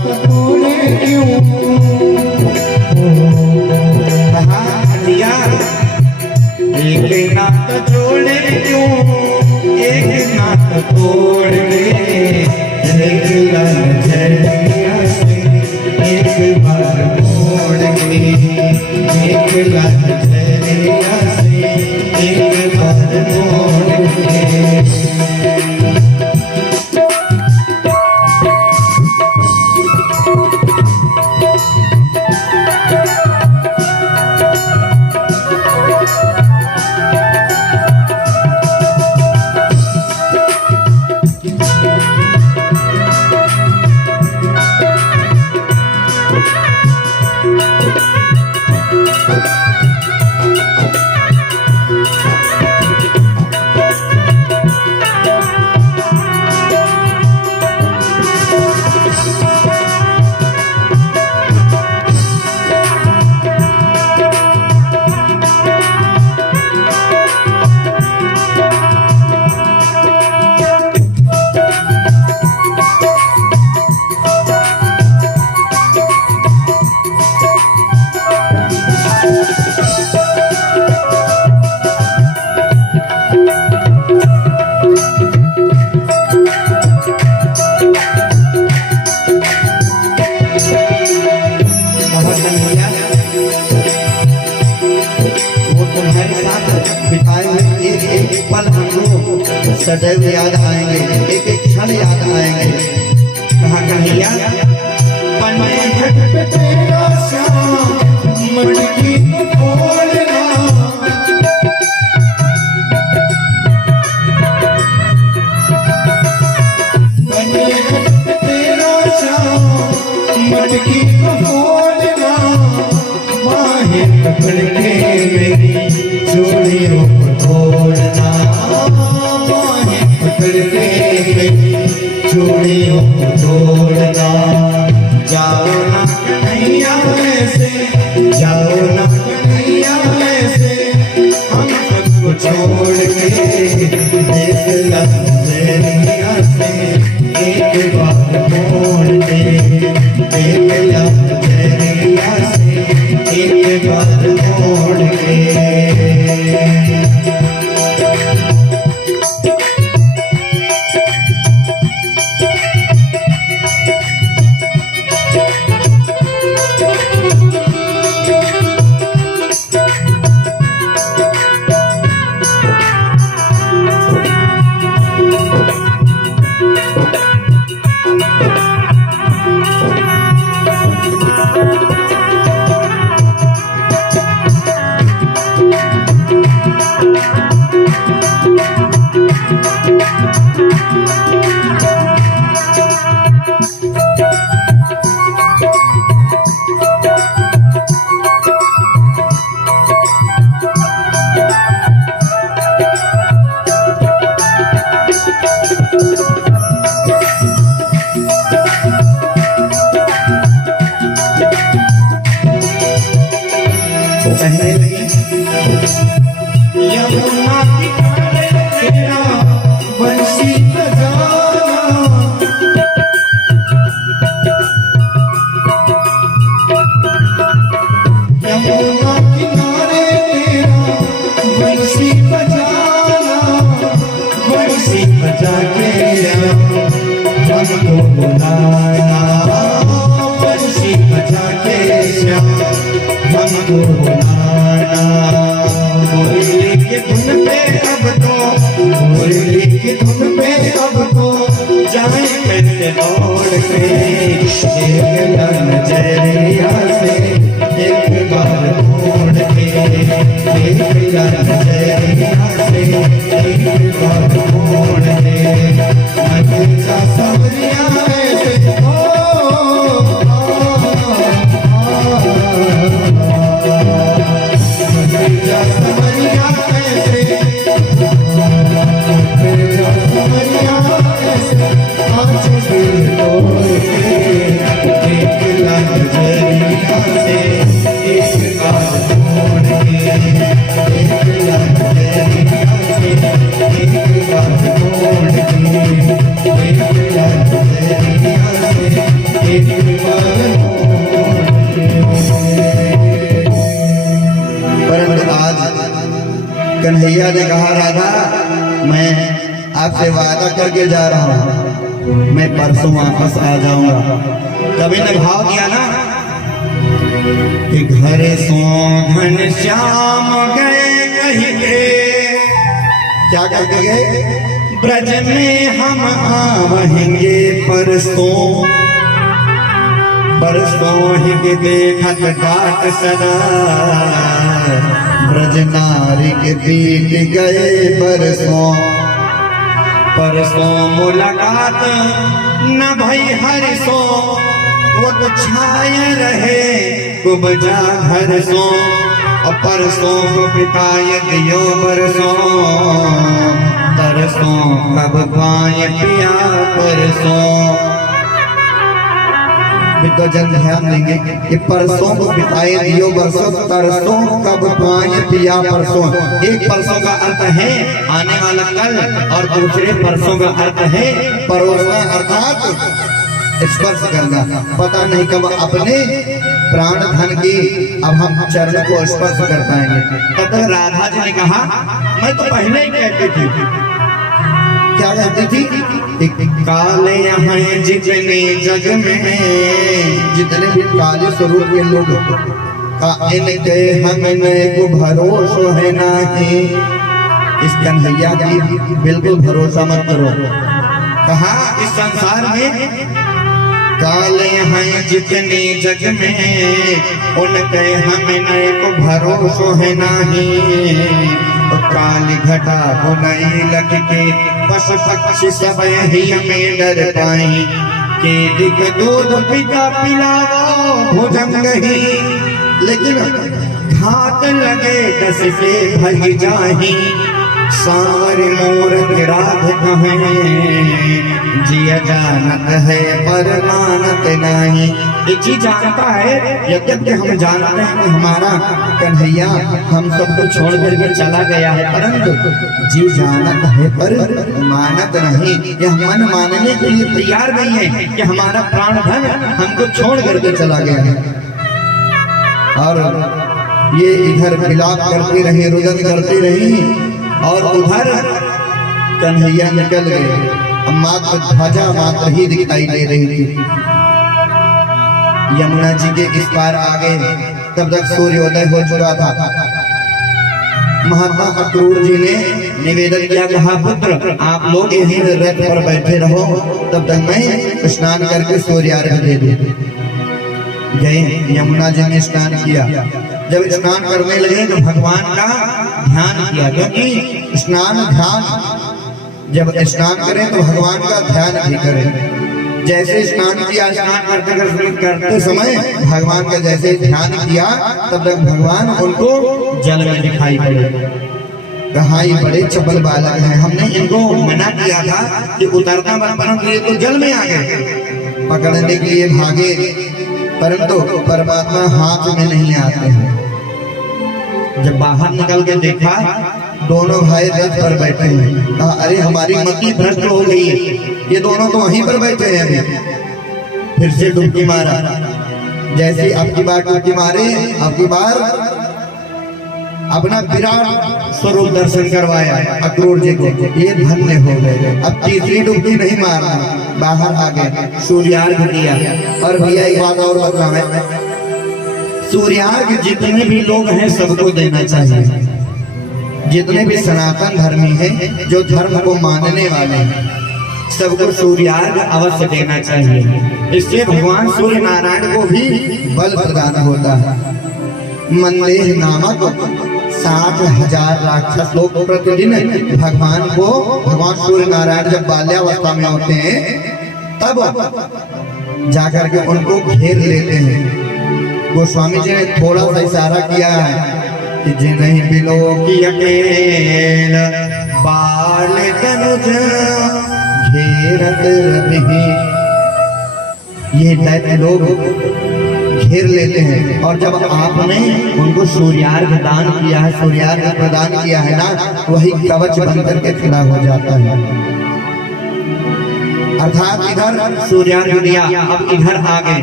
तोड़े क्यों दिया एक नात जोड़े क्यों एक नात तोड़ ले एक नजरिया से एक बार मोड़ के एक नजरिया से एक बार मोड़ के सदैव याद आएंगे, एक एक क्षण याद आएंगे। कहा कन्हैया पे तेरा श्याम मटकी खोलना पे तेरा श्याम मटकी खोलना माहे पकड़ के मेरी चूड़ियों को तोड़ना चूड़ियों को तोड़ना जाओ ना कन्हैया ऐसे जाओ ना कन्हैया ऐसे हम सबको छोड़ के देख नजरिया से एक बार मोड़ दे देख नजरिया से एक बार मोड़ के यमुना किनारे तेरा बंसी बजाना यमुना किनारे तेरा बंसी बजाना बंसी बजा के हमको बुलाना बंसी बजा के हमको बुलाना मुरली की धुन पे अब तो मुरली की धुन पे अब तो जाए कैसे दौड़ के एक नजरिया से एक बार मोड़ के एक नजरिया से एक बार मोड़ के अच्छा सावरिया ऐसे समरिया परंतु आज कन्हैया ने कहा राधा मैं आपसे वादा करके जा रहा हूं, मैं परसों वापस आ जाऊंगा। कभी ने भाव दिया ना कि घर सो घन श्याम गए कहीं गए, क्या करके गए? ब्रज में हम आवेंगे परसों, परसों ही देखत घाट सदा, ब्रज नारी के बीत गए परसों, परसों मुलाकात न भई हरसो, वो तो छाए रहे खूब जा घर सो, और परसों को बिताए दियो बरसों, तरसों कब पाए पिया परसों। तो जन ध्यान देंगे कि परसों को बिताए दियो बरसों, तरसों कब पाए पिया परसों। एक परसों का अर्थ है आने वाला कल, और दूसरे परसों का अर्थ है परोसना, अर्थात स्पर्श करना। पता नहीं कब अपने प्राण धन की अब हम चरण को स्पर्श कर पाएंगे। तब राधा जी ने कहा मैं तो पहले ही कहती थी, क्या कहती थी? काले यहाँ जितने जग में, जितने भी काले स्वरूप के लोग इनके हमें को भरोसा है नहीं। इस कन्हैया की बिल्कुल भरोसा मत करो। कहा इस संसार में काले हैं जितने जग में, उनके हमें को भरोसा है नहीं। काली घटा हो नहीं लग के पशु पक्षी सब ही हमें डर पाई, के दिख दूध पिता पिलाओ भुजंग ही, लेकिन घात लगे दस के भई जाही, सांवर मूरत राध कहें, जिया जानत है पर मानत नहीं। एक चीज जानता है, यद्यपि हम जानते हैं कि हमारा कन्हैया हम सबको छोड़ करके चला गया है, परंतु जी जानत है पर मानत नहीं। यह मन मानने के लिए तैयार नहीं है कि हमारा प्राण धन हमको छोड़ करके चला गया है। और ये इधर विलाप करती रही, रुदन करती रही, और उधर कन्हैया निकल गए। मात्र ध्वजा मात्र ही दिखाई दे रही थी। यमुना जी के इस पार आ गए, तब तक सूर्योदय हो चुका था। महात्मा अक्रूर जी ने निवेदन किया, कहा पुत्र आप लोग यहीं रथ पर बैठे रहो, तब तक मैं स्नान करके सूर्यार्घ्य दे दूं। गए यमुना जी ने स्नान किया। जब स्नान करने लगे तो भगवान का ध्यान किया, क्योंकि स्नान ध्यान, जब स्नान करें तो भगवान का ध्यान भी करें। जैसे स्नान किया, स्नान करते समय भगवान का जैसे ध्यान किया, तब तक भगवान उनको जल में दिखाई पड़े। कहा ये बड़े चपल बालक हैं, हमने इनको मना किया था कि उतरना मत, परंतु ये तो जल में आ गए। पकड़ने के लिए भागे, परंतु परमात्मा हाथ में नहीं आते हैं। जब बाहर निकल के देखा, दोनों भाई रथ पर बैठे हैं। कहा अरे हमारी मति भ्रष्ट हो गई है, ये दोनों तो वहीं पर बैठे हैं अभी। फिर से डुबकी मारा, जैसे आपकी बार डुबकी मारे, आपकी बार अपना विराट स्वरूप दर्शन करवाया अक्रूर जी को। ये धन्य हो गए। अब तीसरी डुबकी नहीं मारना, बाहर आ गए, सूर्यार्घ्य दिया। और भैया एक बात और बताएं, सूर्यार्घ्य जितने भी लोग हैं सबको देना चाहिए। जितने भी सनातन धर्मी हैं, जो धर्म को मानने वाले हैं, सबको सूर्यार्घ्य अवश्य देना चाहिए। इससे भगवान सूर्य नारायण को भी बल प्रदान होता है। मंदेह नामक 60,000 राक्षस लोग प्रतिदिन भगवान को, भगवान सूर्य नारायण जब बाल्यावस्था में होते हैं तब जाकर के उनको घेर लेते हैं। गोस्वामी जी ने थोड़ा सा इशारा किया है कि जिन्हें बिलो की अकेल बाल तनुज घेरत रहे, ये दैत्य लोग घेर लेते हैं। और जब आपने उनको सूर्यार्घ्य दान किया है, सूर्यार्घ्य प्रदान किया है ना, वही कवच बन करके खड़ा हो जाता है। अर्थात इधर सूर्यार्घ्य दिया, अब इधर आ गए।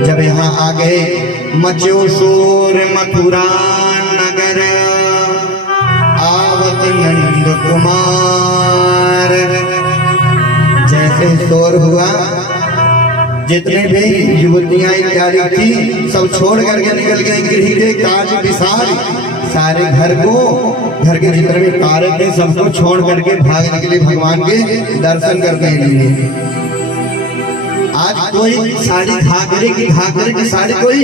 जब यहाँ आ गए, मचो शोर मथुरा नगर, आवत नंद कुमार। जैसे शोर हुआ, जितने भी युवतियां इत्यादि थी सब छोड़ करके निकल गए गृह के काज विसार। सारे घर के जितने भी कार्य थे सबको छोड़ करके भाग निकले भगवान के दर्शन करने के लिए। आज कोई साड़ी घाघरे की साड़ी, कोई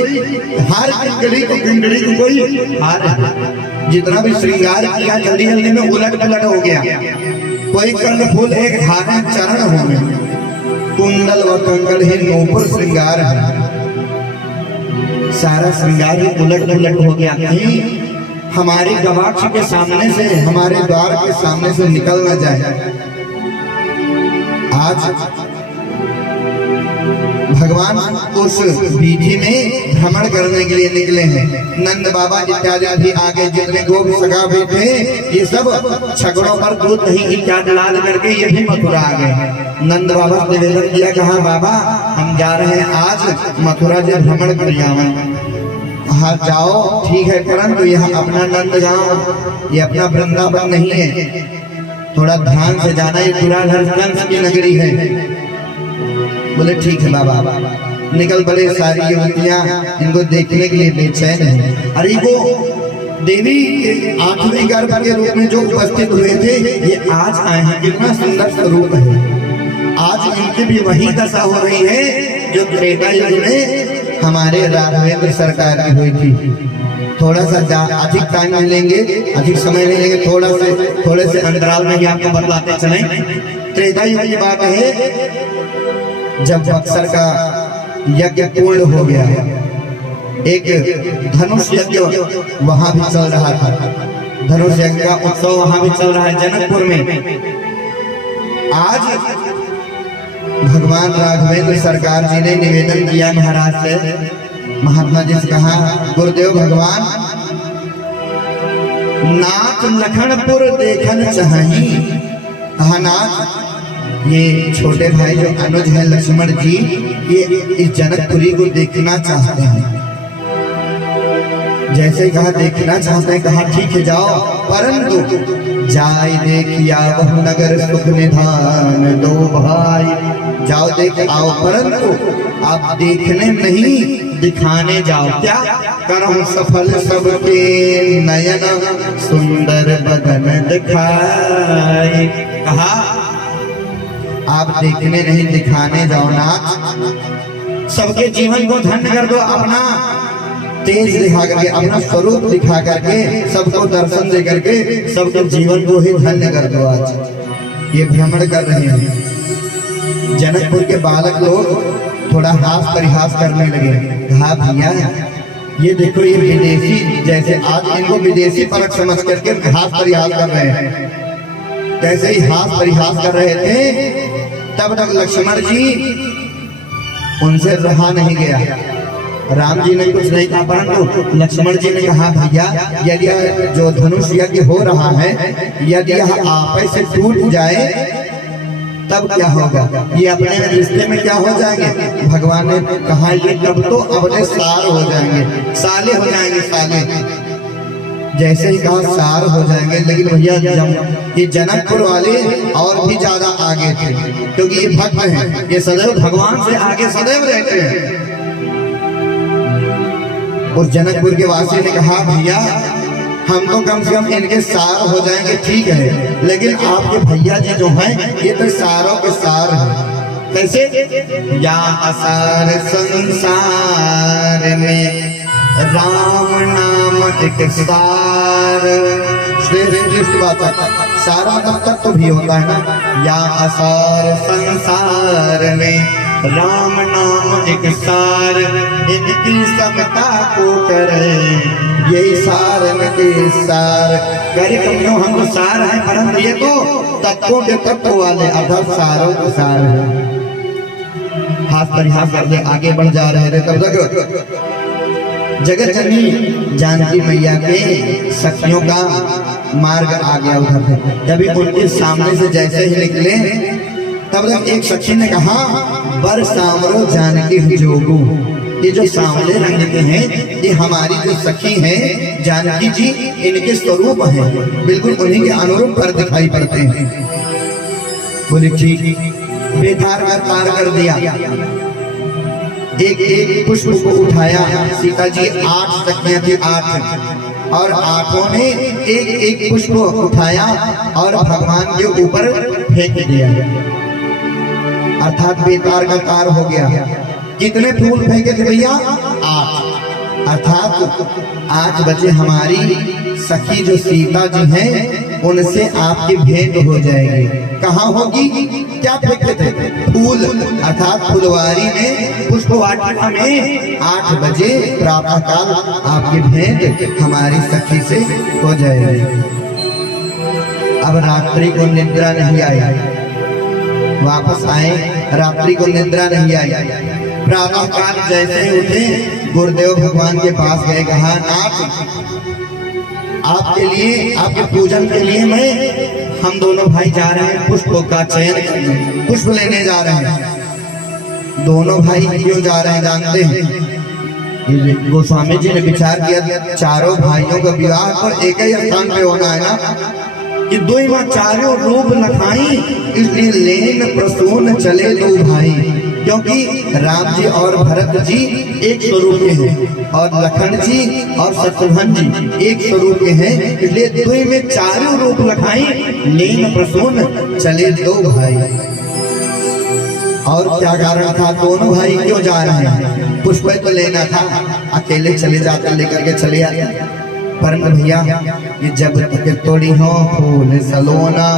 हार किंगड़ी को कोई हार, जितना भी श्रृंगार किया जल्दी जल्दी में उलट पलट हो गया। कोई कर्णफूल एक धारण चरण हो गए, कुंडल व कंकड़ ही नूपुर श्रृंगार है। सारा श्रृंगार ही उलट पुलट हो गया। कहीं हमारे गवाक्ष के सामने से, हमारे द्वार के सामने से निकल न जाए। आज भगवान उस वीथी में भ्रमण करने के लिए निकले हैं। नंद बाबा इत्यादि भी आगे, जितने गोप सखा भी थे ये सब छकड़ों पर दूध नहीं इत्यादि लाद करके ये भी मथुरा आ गए। नंद बाबा से निवेदन किया, कहा बाबा हम जा रहे हैं आज मथुरा से भ्रमण कर हाँ जाओ ठीक है, परंतु यह अपना नंद गांव, ये अपना वृंदावन नहीं है, थोड़ा ध्यान से जाना, ये दुराधर कंस की नगरी है। बोले ठीक है बाबा। निकल पड़े सारी युवतियां इनको देखने के लिए बेचैन है। अरे वो देवी के 8वें गर्भ के रूप में जो उपस्थित हुए थे ये आज आए हैं, कितना सुंदर स्वरूप है। आज इनकी भी वही दशा हो रही है जो त्रेता युग में हमारे राघवेंद्र सरकार की हुई थी। थोड़ा सा अधिक टाइम लेंगे, अधिक समय नहीं लेंगे, थोड़े से अंतराल में ही आपको बतलाते चले। त्रेता युग की बात है जब बक्सर का यज्ञ पूर्ण हो गया, एक धनुष यज्ञ वहां भी चल रहा था। धनुष यज्ञ का उत्सव वहां भी चल रहा है जनकपुर में। आज भगवान राघवेंद्र सरकार जी ने निवेदन किया महाराज से, महात्मा जी से कहा, गुरुदेव भगवान नाथ लखनपुर देखन चाही। कहा नाथ ये छोटे भाई जो अनुज है लक्ष्मण जी, ये इस जनकपुरी को देखना चाहते हैं। जैसे कहा देखना चाहते हैं, कहा ठीक है जाओ, परंतु जाय देखिया बहु नगर सुख निधान दो भाई। जाओ देख आओ, परंतु आप देखने नहीं दिखाने जाओ। क्या करम सफल सबके नयन सुंदर बदन दिखाए। कहा आप देखने नहीं दिखाने जाओ नाथ, सबके जीवन को धन्य कर दो, अपना तेज दिखा करके, अपना स्वरूप दिखा करके, सबको दर्शन दे करके सबके जीवन को ही धन्य कर दो। आज ये भ्रमण कर रहे हैं। जनकपुर के बालक लोग थोड़ा हास परिहास करने लगे। कहा भैया ये देखो ये विदेशी, जैसे आज इनको विदेशी परख समझ करके हास परिहास कर रहे हैं, कैसे ही हास परिहास कर रहे थे। तब तक लक्ष्मण जी उनसे रहा नहीं गया। राम जी ने कुछ नहीं कहा, परंतु लक्ष्मण जी ने कहा भैया यदि जो धनुष यज्ञ हो रहा है यदि यह आपस से टूट जाए तब क्या होगा, ये अपने रिश्ते में क्या हो जाएंगे। भगवान ने कहा ये तब तो अपने सार हो जाएंगे, साले हो जाएंगे, साले। जैसे ही कहा सार हो जाएंगे, लेकिन भैया ये जनकपुर वाले और भी ज्यादा आगे थे, क्योंकि ये भक्त हैं, ये सदैव भगवान से आगे सदैव रहते हैं। उस जनकपुर के वासी ने कहा भैया हम तो कम से कम इनके सार हो जाएंगे ठीक है, लेकिन आपके भैया जी जो हैं ये तो सारों के सार हैं। कैसे? या असार संसार में राम नाम एक सार। श्रेष्ठ बात है, सारा तत्व भी होता है ना। या असार संसार में राम नाम एक सार, इनकी समता को करे यही सार के सार। गरीब कमियों हम तो सार हैं, परंतु ये तो तत्वों के तत्व वाले अर्थात सारों के सार हैं। हाथ परिहास करके आगे बढ़ जा रहे थे, तब तक जगत जननी जानकी मैया के सखियों का मार्ग आ गया उधर से। जब उनके सामने से जैसे ही निकले तब तक एक सखी ने कहा बर सामरो जानकी जोगू, ये जो सांवले रंग के हैं ये हमारी जो सखी हैं जानकी जी, इनके स्वरूप हैं, बिल्कुल उन्हीं के अनुरूप पर दिखाई पड़ते हैं। बोले ठीक, बेकार का पार कर दिया। एक एक पुष्प को उठाया, सीता जी 8 सखियां थी, 8, और 8 ने एक एक पुष्प उठाया और भगवान के ऊपर फेंक दिया, अर्थात बेकार का कार हो गया। कितने फूल फेंके थे भैया? 8, अर्थात आज बचे हमारी सखी जो सीता जी हैं उनसे आपकी भेंट हो जाएगी। कहाँ होगी? क्या फेंके थे? फूल, अर्थात फुलवारी में पुष्प वाटिका में 8 बजे प्रातः काल आपकी भेंट हमारी सखी से हो जाएगी। अब रात्रि को निद्रा नहीं आई, वापस आए, रात्रि को निद्रा नहीं आई। प्रातः काल जैसे ही उठे गुरुदेव भगवान के पास गए, कहा नाथ आपके लिए, आपके पूजन के लिए मैं, हम दोनों भाई जा रहे हैं पुष्पों का चयन करने, पुष्प लेने जा रहे हैं। दोनों भाई क्यों जा रहे हैं जानते हैं? गोस्वामी जी ने विचार किया चारों भाइयों का विवाह तो एक ही स्थान पे होना है ना, कि 2 चारों रूप लखाई, इसलिए लेन प्रसून चले 2 भाई, क्योंकि राम जी और भरत जी एक स्वरूप के हैं और लखन जी और शत्रुघ्न जी एक स्वरूप के हैं, इसलिए 2 में चारों रूप लखाई, लेन प्रसून चले 2 भाई। और क्या कारण था? दोनों भाई क्यों जा रहे हैं? पुष्प तो लेना था, अकेले चले जाते, लेकर के चले आते। पर भैया ये जब तक तोड़ी हो फूल सलोना,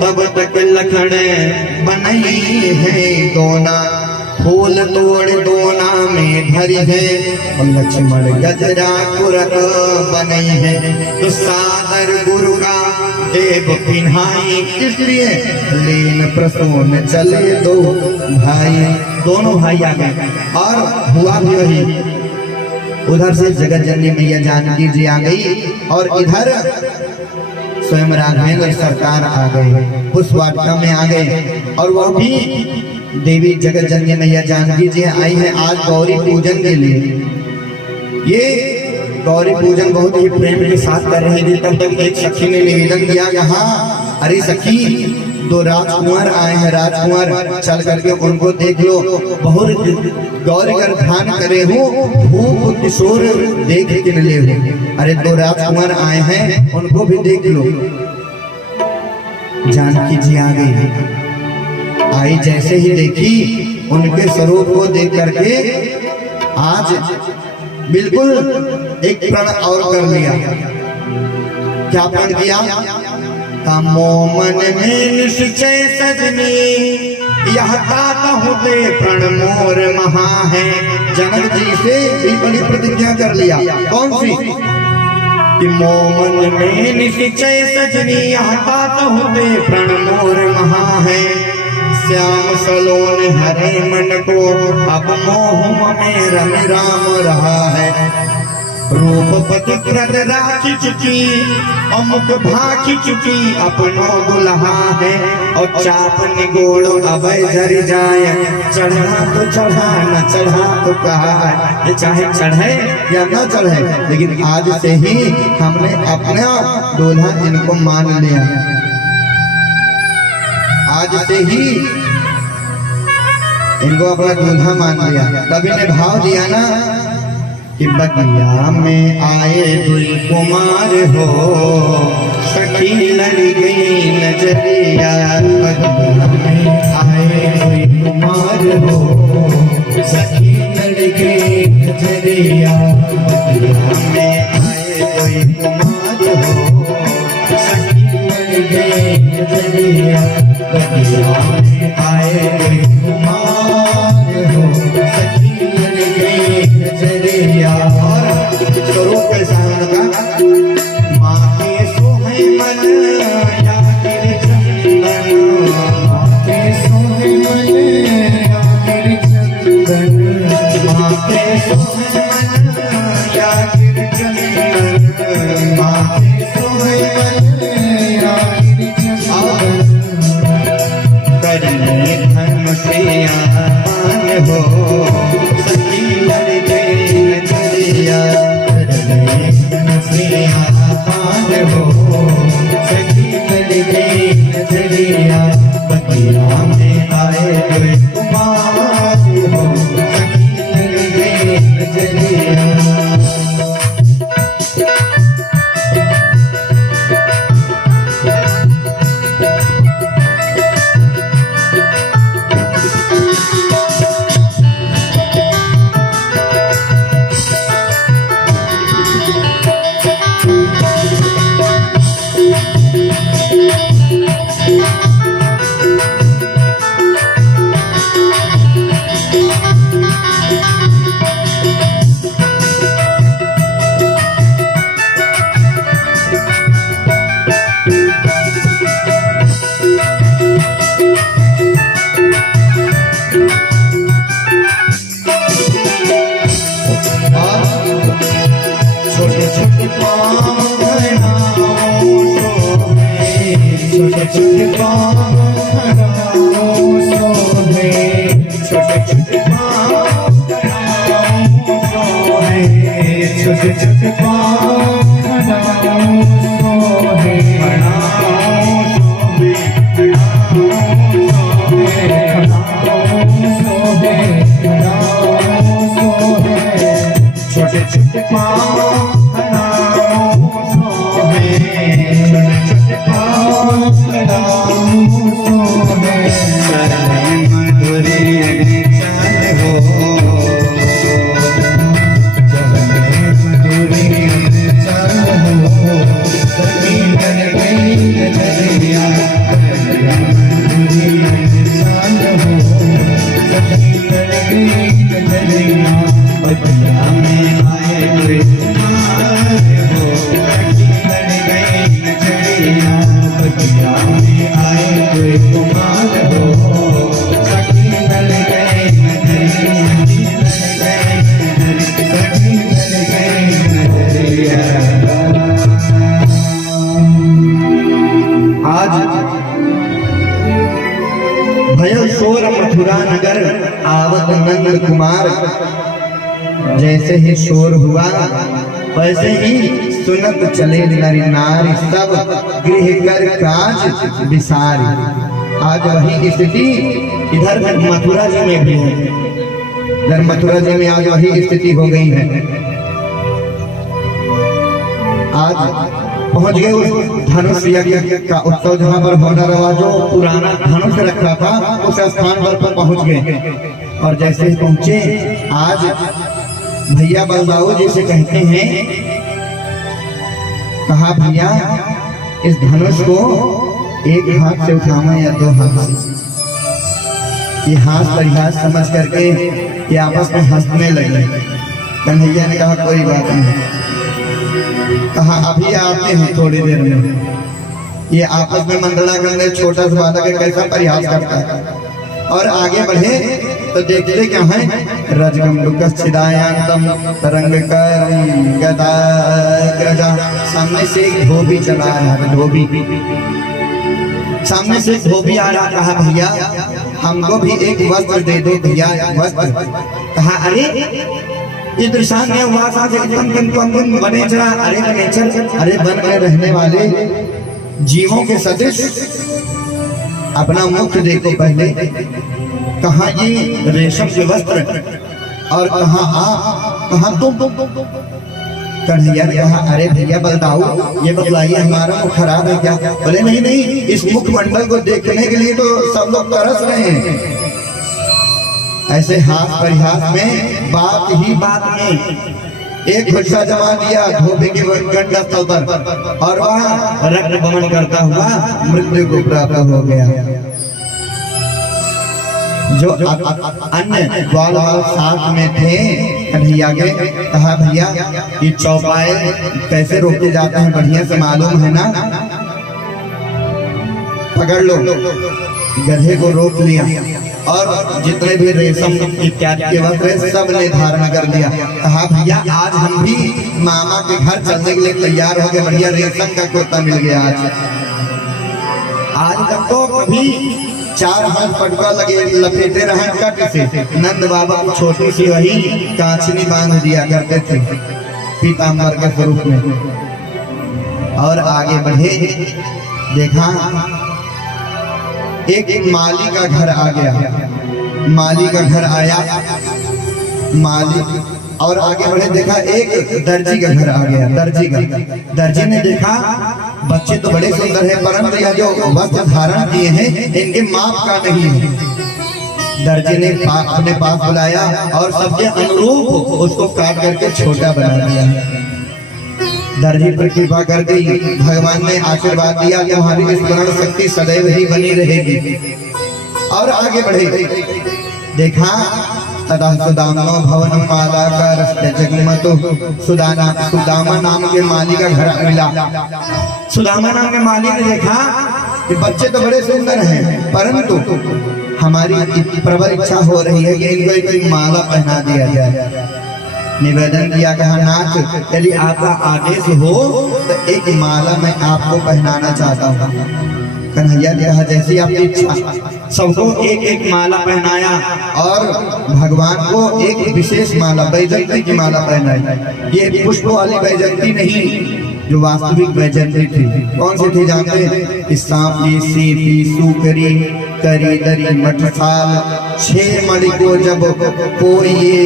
तब तक लखन बनई है दोना, फूल तोड़ दोना में धरी है, और लक्ष्मण गजरा कुरत बनई है, तो सादर गुरु का देव पिन्हाई, इसलिए लेन प्रसून चले 2 भाई। दोनों भाई आ गए और हुआ भी वही। उधर से जगत जननी मैया जानकी जी आ गई और इधर स्वयं राघवेंद्र सरकार आ गए, पुष्प वाटिका में आ गए, और वह भी देवी जगत जननी मैया जानकी जी आई है आज गौरी पूजन के लिए। ये गौरी पूजन बहुत ही प्रेम के साथ कर रही थी। तब तक एक सखी ने निवेदन किया, कहा अरे सखी 2 राजकुमार आए हैं, राजकुमार चल करके उनको देख लो, बहुत गौरी कर ध्यान करे हो, भूप किशोर देख के ले हो। अरे 2 राजकुमार आए हैं, उनको भी देख लो। जानकी जी आ गई, आई जैसे ही देखी उनके स्वरूप को देख करके आज बिल्कुल एक प्रण और कर लिया। क्या प्रण किया? तमो मन में निश्चय सजनी, यह होते प्रण मोर महा है। जनक जी से भी बड़ी प्रतिज्ञा कर लिया। कौन सी? कि मोमन में निश्चय सजनी, यह होते प्रण मोर महा है। श्याम सलोन हरे मन को, अब मोह में रम राम रहा है। रूप पति प्रद राखी चुकी, अमुक भाखी चुकी, अपनो दुल्हा है। और चाप निगोड़ अब झर जाए, चढ़ा तो चढ़ा न चढ़ा तो कहा। ये चाहे चढ़े या न चढ़े, लेकिन आज से ही हमने अपना दूल्हा इनको मान लिया। आज से ही इनको अपना दूल्हा मान लिया। तभी ने भाव दिया ना कि बगिया में आए 2 कुमार हो, सखी लड़ गई नजरिया। बगिया में आए 2 कुमार हो, सखी लड़ गई नजरिया। बगिया में आए 2 कुमार हो, सखी लड़ गई नजरिया। बगिया में आए 2 कुमार हो, सखी लड़ गई नजरिया। और स्वरूप कैसा है उनका? माथे सोहे मन या गिर चंदन, माथे सोहे मन या गिर चंदन, माथे सोहे मन या गिर चंदन, माथे सोहे मन या गिर चंदन। हो सखी बन गई नजरिया नजरिया पान हो सखी बन गई नजरिया बतिया में आए हुए कुमार हो सखी बन गई नजरिया। छोटे छोटे पाँव छोटे छोटे पाँव सोहे छोटे छोटे पाँव छोटे छोटे पाँव छोटे छोटे पाँव छोटे मधुरी चाल हो मधुरी चाल हो सखी बन गई नजरिया मधुरी चाल हो सखी बन गई नजरिया बतिया में आए हुए कुमार हो सखी बन गई नजरिया बतिया में आए हुए कुमार हो सखी बन गई नजरिया सखी बन गई नजरिया। आज भयो शोर मथुरा नगर आवत नंद कुमार, जैसे ही शोर हुआ वैसे ही सुनत चले नर नारी सब गृह कर काज विसारी। आज वही स्थिति इधर मथुरा जी में भी है, इधर मथुरा जी में आज वही स्थिति हो गई है। आज पहुंच गए उस धनुष यज्ञ का उत्सव जहाँ पर होना रहा, जो पुराना धनुष रखा था उस स्थान पर पहुंच गए। और जैसे ही पहुंचे आज भैया बलदाऊ जी से कहते हैं, कहा भैया इस धनुष को एक हाथ से उठाना या दो हाथ से। ये हाथ परिहास समझ करके ये आपस में हंसने लगे। कन्हैया ने कहा कोई बात नहीं, कहा अभी आते हैं थोड़ी देर में। ये आपस में मंडला करने छोटा सा बालक है कैसा परिहास करता है। और आगे बढ़े तो देखते क्या है, रजगंडुकच्छिदायांतम तरंगकरं गदाग्रजा। सामने से एक धोबी चला आ रहा है, धोबी सामने से धोबी आ रहा। कहा भैया हमको भी एक वस्त्र दे दो भैया, वस्त्र। कहा अरे ये दृश्य में हुआ था बनेचरा। अरे बनेचर, अरे वन में रहने वाले जीवों के सदृश अपना मुख देखो पहले। कहाँ ये रेशम के वस्त्र और कहाँ आप, कहाँ तुम। कन्हैया ने कहा अरे भैया बलदाऊ ये बतलाइए हमारा मुख खराब है क्या। बोले नहीं नहीं, इस मुखमंडल को देखने के लिए तो सब लोग तरस रहे हैं। ऐसे हाथ परिहास में बात ही बात में एक गुस्सा जमा दिया धोबी के गंडस्थल पर, और वह रक्त बमन करता हुआ मृत्यु को प्राप्त हो गया। जो अन्य ग्वाल साथ में थे कन्हैया के, कहा भैया ये चौपाए कैसे रोके जाते हैं बढ़िया से मालूम है ना। पकड़ लो। गधे को रोक लिया और जितने भी रेशम इत्यादि के वस्त्र सब ने धारण कर लिया। कहा भैया आज हम भी मामा के घर चलने के लिए तैयार हो गए, बढ़िया रेशम का कुर्ता मिल गया। आज तक तो कभी चार हाथ पटुआ लगे लपेटे रहे कट से। नंद बाबा को छोटी सी वही कांचनी बांध दिया करते थे पीताम्बर के स्वरूप में। और आगे बढ़े, देखा एक माली का घर आ गया। माली का घर आया, माली, और आगे बढ़े देखा एक दर्जी का घर आ गया। दर्जी ने देखा बच्चे तो बड़े सुंदर हैं, परंतु यह जो वस्त्र धारण किए हैं इनके माप का नहीं है। दर्जी ने अपने पास बुलाया और सबके अनुरूप उसको काट करके छोटा बना दिया। दर्जी पर कृपा कर गई। भगवान ने आशीर्वाद दिया कि हमारी स्मरण शक्ति सदैव ही बनी रहेगी। और आगे बढ़े, देखा तदा सुदामा भवन माला का रस्ते जगमतो। सुदामा नाम के माली का घर मिला। सुदामा नाम के माली ने देखा कि बच्चे तो बड़े सुंदर हैं, परंतु हमारी प्रबल इच्छा हो रही है कि इनको एक माला पहना दिया जाए। निवेदन किया, कहा नाथ यदि आपका आदेश हो तो एक माला मैं आपको पहनाना चाहता हूँ। कन्हैया ने कहा जैसी आपकी इच्छा। सबको एक एक माला पहनाया और भगवान को एक विशेष माला, बैजंती की माला पहनाई। ये पुष्प वाली बैजंती नहीं, जो वास्तविक बैजंती थी। कौन सी थी जानते हैं? सांपी, सीपी, सूकरी, करी, दरी, मटसाल, 6 मणि को जब पोइए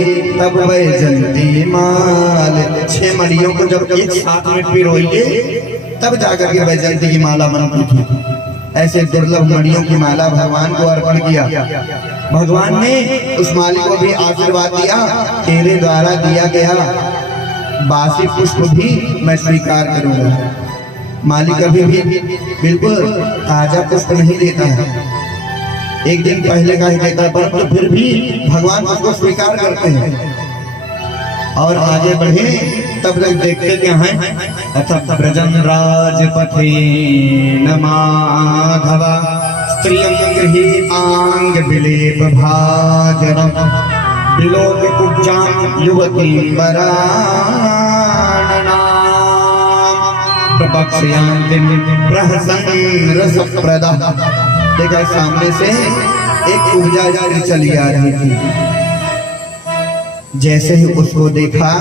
तब बैजंती माल। 6 मणियों को जब एक साथ में पिरोइए तब जाकर के बैजंती की माला बनती थी। ऐसे दुर्लभ मणियों की माला भगवान को अर्पण किया। भगवान ने उस माली को भी आशीर्वाद दिया, तेरे द्वारा दिया गया बासी पुष्प भी मैं स्वीकार करूंगा। माली कभी भी बिल्कुल ताजा पुष्प नहीं देता है, एक दिन पहले का ही देता है, पर फिर भी भगवान उसको स्वीकार करते हैं। और आगे बढ़े तब तक देखते क्या है, अथ ब्रजन राजपथे न माधवा स्त्रियं गृहीतांग विलेप भाजनम विलोक कुब्जां युवती वराननाम प्रपक्षयांति प्रहसन रसप्रदा। देखा सामने से एक कुब्जा चली आ रही थी। जैसे ही उसको देखा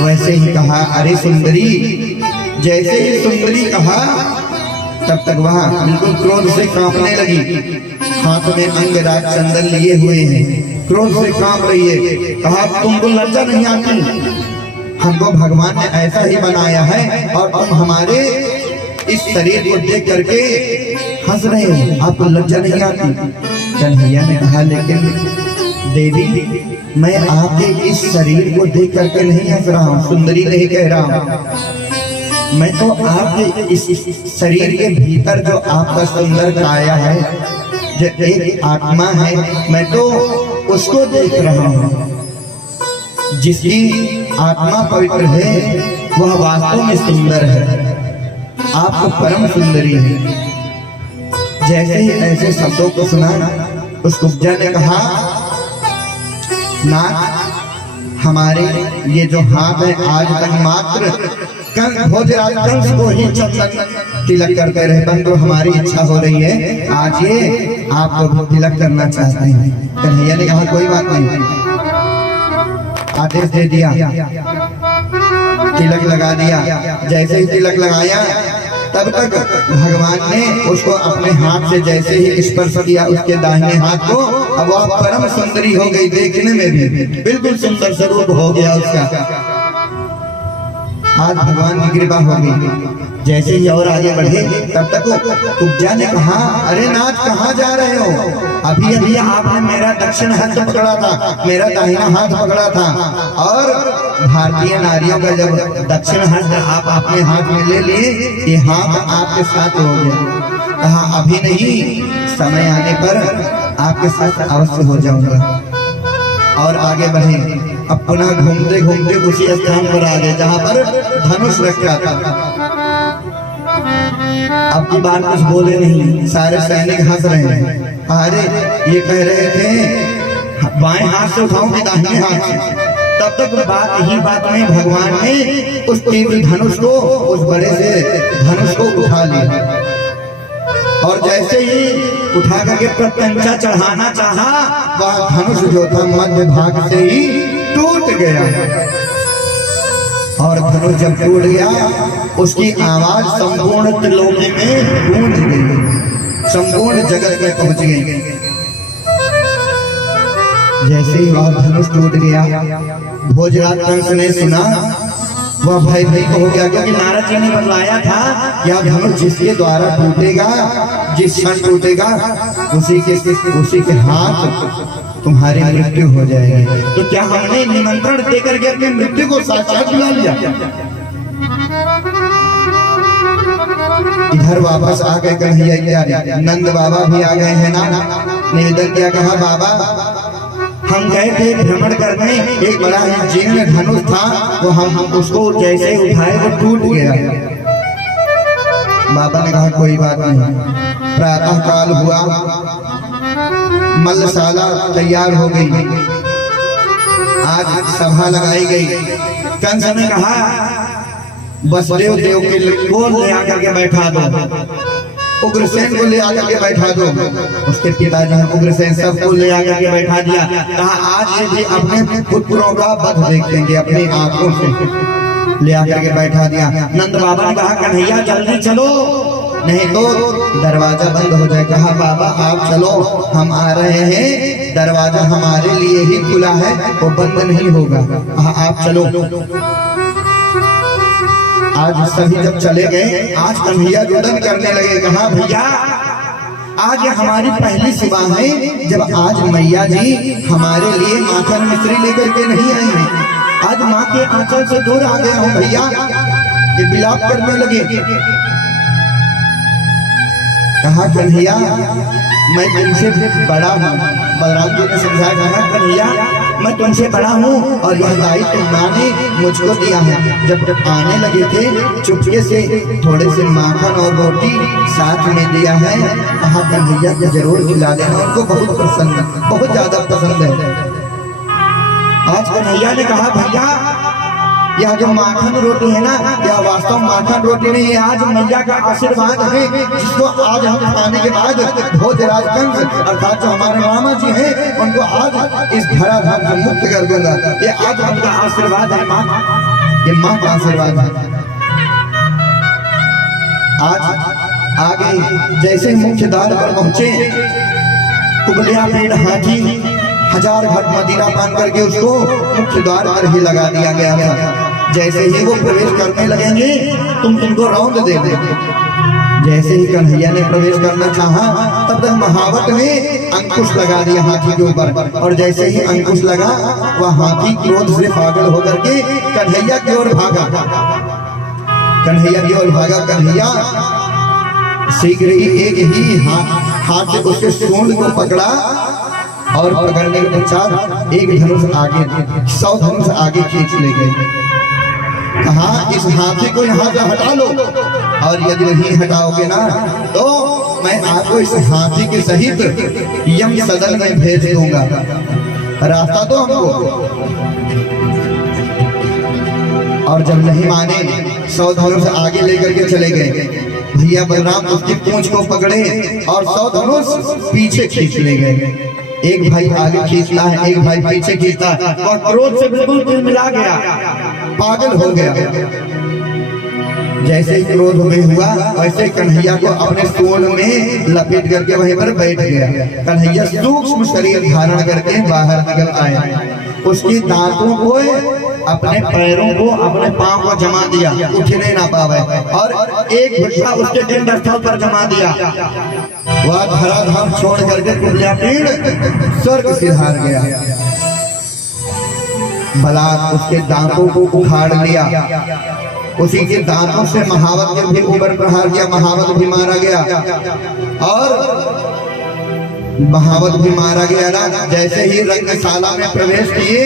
वैसे ही कहा, अरे सुंदरी। जैसे ही सुंदरी कहा तब तक वह बिल्कुल क्रोध से कांपने लगी। हाथ में अंगराज चंदन लिए हुए हैं, क्रोध से कांप रही है। कहा तुमको लज्जा नहीं आती? हमको भगवान ने ऐसा ही बनाया है और तुम हमारे इस शरीर को देख करके हंस रहे हो, आपको लज्जा नहीं आती? कन्हैया ने कहा लेकिन देवी मैं आपके इस शरीर को देख करके नहीं हंस रहा हूँ, सुंदरी नहीं कह रहा हूँ। मैं तो आपके इस शरीर के भीतर जो आपका सुंदर काया है, जो एक आत्मा है, मैं तो उसको देख रहा हूँ। जिसकी आत्मा पवित्र है वह वास्तव में सुंदर है, आप तो परम सुंदरी है। जैसे ही ऐसे शब्दों को सुना उस कुब्जा ने कहा, नाथ हमारे ये जो हाथ है आज तक मात्र भोजराज कंस को ही चंदन तिलक करते रहे, परंतु हमारी इच्छा हो रही है आज ये आपको भी तिलक करना चाहते हैं। कन्हैया ने कहा कोई बात नहीं, आदेश दे दिया, तिलक लगा दिया। जैसे ही तिलक लगाया तब तक भगवान ने उसको अपने हाथ से जैसे ही स्पर्श किया उसके दाहिने हाथ को, अब वह परम सुंदरी हो गई, देखने में भी बिल्कुल सुंदर स्वरूप हो गया उसका। आज भगवान की कृपा हो गई। जैसे ही और आगे बढ़े तब तक कुब्जा ने कहा, अरे नाथ कहाँ जा रहे हो? अभी अभी आपने मेरा दक्षिण हाथ पकड़ा था, मेरा दाहिना हाथ पकड़ा था, और भारतीय नारियों का जब दक्षिण हाथ आप अपने हाथ में ले लिए, ये हाथ आपके साथ हो गया। कहा अभी नहीं, समय आने पर आपके साथ अवश्य हो जाऊंगा। और आगे बढ़े, अब पुनः घूमते घूमते उसी स्थान पर आ गए जहाँ पर धनुष रखा था। अब की बात कुछ बोले नहीं, सारे सैनिक हंस रहे हैं। अरे ये कह रहे थे बाएं हाथ से उठाऊं कि दाहिने हाथ से? तब तक बात में भगवान ने उस तीव्र धनुष को, उस बड़े से धनुष को उठा लिया। और जैसे ही उठा करके प्रत्यंचा चढ़ाना चाहा, वह धनुष जो था मध्य भाग से ही टूट गया। और धनुष जब टूट गया, उसकी आवाज संपूर्ण त्रिलोकी में गूंज गई, संपूर्ण जगत में पहुंच गई। जैसे ही वह धनुष टूट गया, भोजराज कंस ने सुना, वह भयभीत हो गया, क्योंकि नारद जी ने बतलाया था यह धनुष जिसके द्वारा टूटेगा, जिस क्षण टूटेगा, उसी के हाथ तुम्हारी मृत्यु हो जाएगी। तो क्या हमने निमंत्रण देकर के अपनी मृत्यु को साक्षात बुला लिया? इधर वापस आ गए कन्हैया, नंद बाबा भी आ गए हैं ना। निवेदन किया, कहा बाबा हम गए थे भ्रमण करने, एक बड़ा ही जीर्ण धनुष था, वो हम उसको जैसे उठाए वो टूट गया। बाबा ने कहा कोई बात नहीं। प्रातः काल हुआ, मल्लशाला तैयार हो गई, आज सभा लगाई गई। कंस ने कहा वसुदेव देव को ले आकर के बैठा दो, उग्रसेन को ले आकर के बैठा दो। उसके पिताजी उग्रसेन सबको ले आकर के बैठा दिया। कहा आज ये भी अपने पुत्रों का वध देखेंगे अपनी आंखों से। ले आकर के बैठा दिया। नंद बाबा ने कहा कन्हैया जल्दी चलो, नहीं तो दरवाजा बंद हो जाए। कहा बाबा आप चलो, हम आ रहे हैं, दरवाजा हमारे लिए ही खुला है, वो बंद नहीं होगा। कहा आप चलो। आज सभी जब चले गए, आज कन्हैया रुदन करने लगे। कहा भैया आज हमारी पहली सुबह है जब आज मैया जी हमारे लिए माखन मिश्री लेकर के नहीं आई है। आज माँ के आंचल से दूर आ गया हूँ भैया। ये विलाप करने लगे। कहा कन्हैया मैं तुमसे बड़ा हूँ। बलराम जी ने समझाया, कहा कन्हैया मैं तुमसे बड़ा हूँ और यह दायित्व माँ ने मुझको दिया है। जब आने लगे थे चुपके से थोड़े से माखन और रोटी साथ में दिया है। कहा कन्हैया को जरूर खिला देना, उनको बहुत पसंद, बहुत ज्यादा पसंद है। आज कन्हैया ने कहा भैया यह जो माखन रोटी है ना, यह वास्तव माखन रोटी नहीं है, आज मैया का आशीर्वाद है, जिसको आज हम खाने के बाद भोजराज कंस अर्थात जो हमारे मामा जी हैं उनको आज इस धराधाम से मुक्त कर दूंगा। ये आज उनका आशीर्वाद है माँ, ये माँ का आशीर्वाद है। आज आगे जैसे मुख्य द्वार पर पहुंचे, कुबलिया पेड़ हाथी 1000 घट मदीना पान करके उसको मुख्य द्वार पर ही लगा दिया गया था। जैसे ही वो प्रवेश करने लगेंगे तुम इनको रौंद दे दे। जैसे ही कन्हैया ने प्रवेश करना चाहा, तब तक महावत ने अंकुश लगा दिया हाथी के ऊपर। और जैसे ही अंकुश लगा, वह हाथी क्रोध से पागल होकर के कन्हैया की ओर भागा। कन्हैया की ओर भागा। कन्हैया शीघ्र ही एक ही हाथ से उसके सूंड को पकड़ा और पकड़ने के पश्चात एक धनुष आगे, 100 धनुष आगे खींच ले गए। कहा इस हाथी को यहाँ से हटा लो, और यदि नहीं हटाओगे ना तो मैं आपको इस हाथी के सहित यम सदन में भेज दूंगा। रास्ता तो हमको। और जब नहीं माने 100 धनुष आगे लेकर के चले गए। भैया बलराम उसकी पूंछ को पकड़े और 100 धनुष पीछे खींच ले गए। एक भाई आगे खींचता है, एक भाई पीछे खींचता है, और क्रोध से बिल्कुल तिलमिला गया, पागल हो गया। जैसे ही क्रोध में हुआ, वैसे कन्हैया को अपने सूंड में लपेट करके वहीं पर बैठ गया। कन्हैया सूक्ष्म शरीर धारण करके बाहर निकल आए। उसकी दांतों को, अपने पैरों को, अपने पांव को जमा दिया, उठने ना पावे, और एक घुटना उसके दंड स्थल पर जमा दिया। वह धराधाम छोड़ करके कुबलिया पेड़ स्वर्ग सिधार गया। भला उसके दांतों को उखाड़ लिया, उसी के दांतों से महावत ने भी ऊपर प्रहार किया, महावत भी मारा गया। और महावत भी मारा गया ना। जैसे ही रंगशाला में प्रवेश किए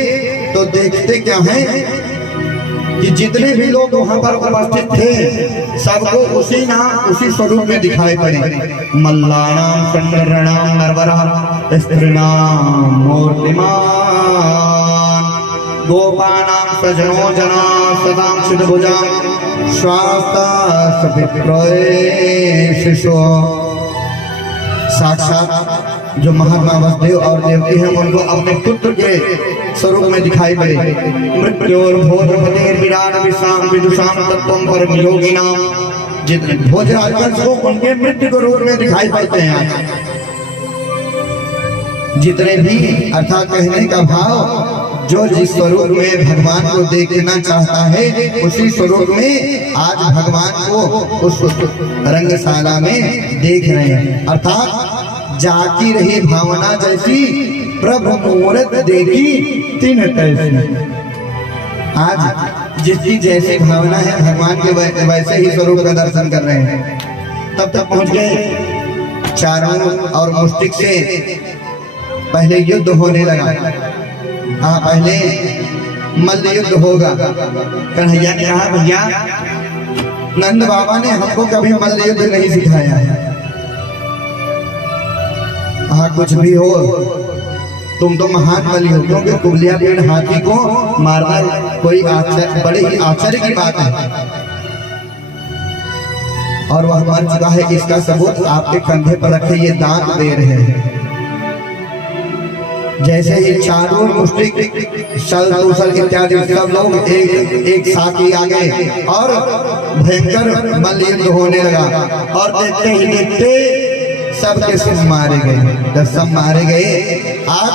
तो देखते क्या है कि जितने भी लोग वहां पर उपस्थित थे सबको उसी स्वरूप में दिखाई पड़े। मल्लानाम चंद्रनाम नरवरा स्त्रीनाम मूर्तिमान गोपानाम सजनो जना सदाम सिद्धभुजा स्वास्ता सपित्रोय शिशो साक्षात जो महात्मा वसुदेव और देवकी हैं उनको अपने पुत्र के स्वरूप में दिखाई पड़े। मृत्योर्भोजपति विराट विदुषाम तत्वम परम योगिनाम, जितने भोजराज को उनके मृत्यु के रूप में दिखाई पड़ते हैं। जितने भी अर्थात कहने का भाव जो जिस स्वरूप में भगवान को देखना चाहता है उसी स्वरूप में आज भगवान को उस रंगशाला में देख रहे हैं। अर्थात जाकी रही भावना जैसी प्रभु मुहूर्त देखी तीन तैसी। आज जिसकी जैसी भावना है भगवान के वैसे ही स्वरूप का दर्शन कर रहे हैं। तब तक पहुंच गए चारों और मुष्टिक से पहले युद्ध होने लगा। हाँ, पहले मल्ल युद्ध होगा। कन्हैया ने कहा भैया नंद बाबा ने हमको कभी मल्ल युद्ध नहीं सिखाया है। हाँ, कुछ भी हो तुम तो महान बली हो, क्योंकि कुबलिया पेड़ हाथी को मारना कोई बड़े ही आश्चर्य की बात है और वह मर चुका है। इसका सबूत आपके कंधे पर रखे ये दांत दे रहे हैं। जैसे ही चारों मुष्टिक शल दूसर इत्यादि सब लोग एक साथ ही आ गए और भयंकर मल्ल युद्ध होने लगा। और देखते ही देखते सबके सब मारे गए। जब सब मारे गए आज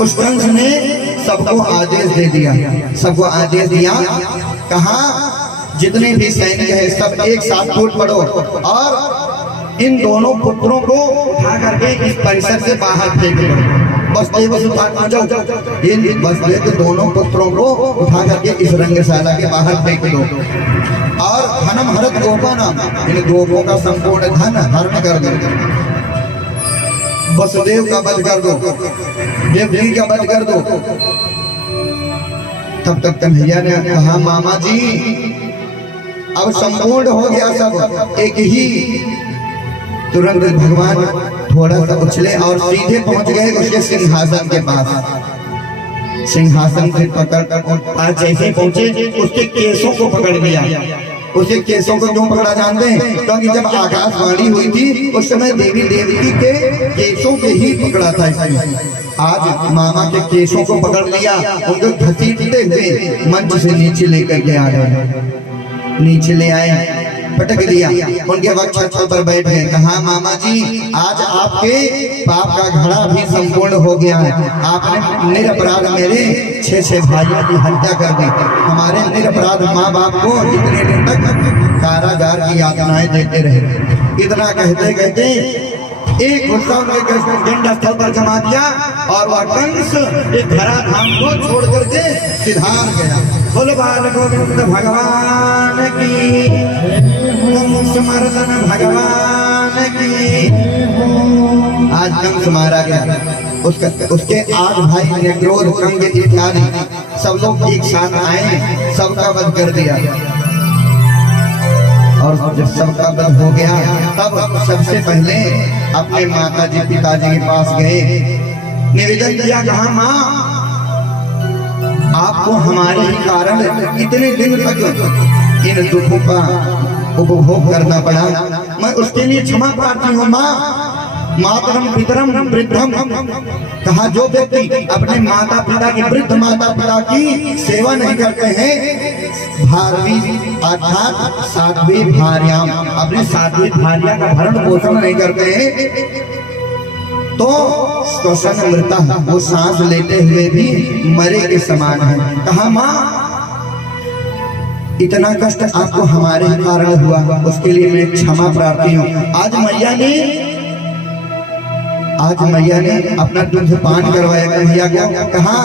उस कंस ने सबको आदेश दे दिया। सबको आदेश दिया, कहा जितने भी सैनिक है सब एक साथ टूट पड़ो और इन दोनों पुत्रों को उठा करके इस परिसर से बाहर फेंक दो। वसुदेव इन वसुदेव के दोनों पुत्रों को उठा करके इस रंगशाला के बाहर फेंक दो और धनम हरत गोपा नाम इन गोपों का संपूर्ण धन हरण कर दो। वसुदेव का वध कर दो, देवकी का वध कर दो। तब तक कन्हैया ने कहा मामा जी अब संपूर्ण हो गया सब। एक ही तुरंत भगवान थोड़ा सा उछले और सीधे पहुंच गए उसके सिंहासन के पास। सिंहासन से पकड़ आज जैसे पहुंचे उसके केसों को पकड़ लिया। उसके केसों को क्यों पकड़ा जानते हैं? क्योंकि जब आकाशवाणी हुई थी उस समय देवी देवकी के केसों के ही पकड़ा था इसने। आज मामा के केसों को पकड़ लिया, उनको घसीटते हुए मंच से नीचे लेकर के आ गए। नीचे ले आए, पटक दिया, उनके वक्त छत पर बैठ गए। कहा मामा जी आज आपके पाप का घड़ा भी संपूर्ण हो गया है। आपने निरपराध मेरे 6 भाइयों की हत्या कर दी। हमारे निरपराध माँ बाप को इतने दिन तक कारागार की यातनाएं देते रहे। इतना कहते कहते एक गुस्सा उनके स्थल पर जमा दिया और वह कंस एक धरा धाम को छोड़ करके सिधार गया। बोलो बाल गोविंद भगवान की, समर्दन भगवान की। आज कंस मारा गया। उसके 8 भाई निग्रोध कंग इत्यादि सब लोग एक साथ आए, सबका वध कर दिया। और जब सबका वध हो गया तब सबसे पहले अपने माता जी पिताजी के पास गए, निवेदन किया, कहा माँ आपको हमारे ही कारण इतने दिन तक इन दुखों का उपभोग करना पड़ा। मैं उसके लिए क्षमा प्रार्थी हूँ माँ। मातरम पितरम वृद्धम, कहा जो व्यक्ति अपने माता पिता की वृद्ध माता पिता की सेवा नहीं करते हैं, भारवी अर्थात साध्वी भार्याम, अपने साध्वी भार्या का भरण पोषण नहीं करते हैं तो श्वसन मृता, वो सांस लेते हुए भी मरे के समान है। कहा माँ इतना कष्ट आपको हमारे कारण हुआ, उसके लिए मैं क्षमा प्रार्थी हूँ। आज मैया ने अपना दूध पान करवाया कन्हैया को। कहा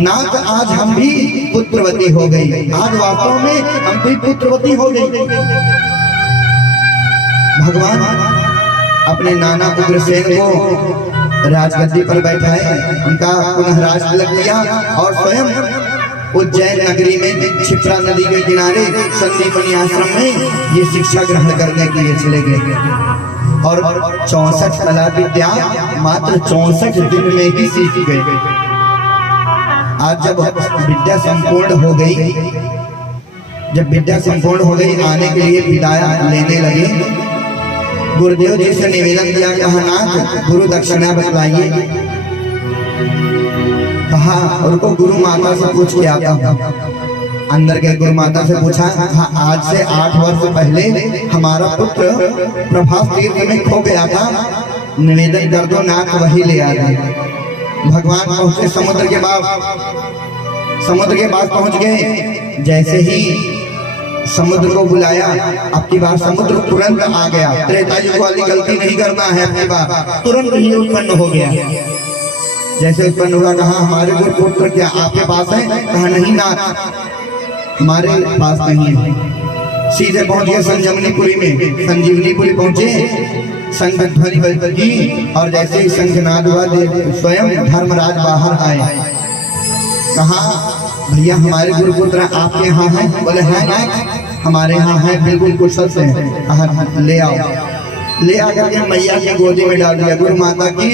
नाथ आज हम भी पुत्रवती हो गई। आज वास्तव में हम भी पुत्रवती हो गई। भगवान अपने नाना उग्रसेन को राजगद्दी पर बैठाए, उनका पुनः राज तिलक किया और स्वयं उज्जैन नगरी में क्षिप्रा नदी के किनारे संदीपनी आश्रम में ये शिक्षा ग्रहण करने के लिए चले गए और 64 कला विद्या मात्र 64 दिन में ही सीख गए। आज जब विद्या संपूर्ण हो गई, आने के लिए विदाया लेने लगे गुरुदेव जी से निवेदन किया, कहा नाथ गुरु दक्षिणा बतलाइए। कहा उनको गुरु माता से पूछ के आता हूँ। अंदर के गुरु माता से पूछा, आज से 8 वर्ष पहले हमारा पुत्र प्रभास तीर्थ में खो गया था, निवेदन कर दो नाथ वही ले आ गए। भगवान पहुंचे समुद्र के पास पहुंच गए। जैसे ही समुद्र को बुलाया, अब की बार समुद्र तुरंत आ गया। त्रेता युग वाली गलती नहीं करना है, अपनी बार तुरंत ही उत्पन्न हो गया। जैसे उत्पन्न हुआ, कहा हमारे गुरुपुत्र क्या आपके पास है? कहा नहीं नाथ हमारे पास नहीं है। सीधे पहुंच गए संजीवनीपुरी में। संजीवनीपुरी पहुंचे, संघ ध्वनि बजी और जैसे ही शंखनाद हुआ, स्वयं धर्मराज बाहर आए। कहा भैया हमारे गुरुपुत्र आपके यहाँ है? बोले है नाथ हमारे यहाँ है, बिल्कुल कुशल से है। कहा ले आओ। ले आकर के मैया की गोदी में डाल दिया, गुरु माता की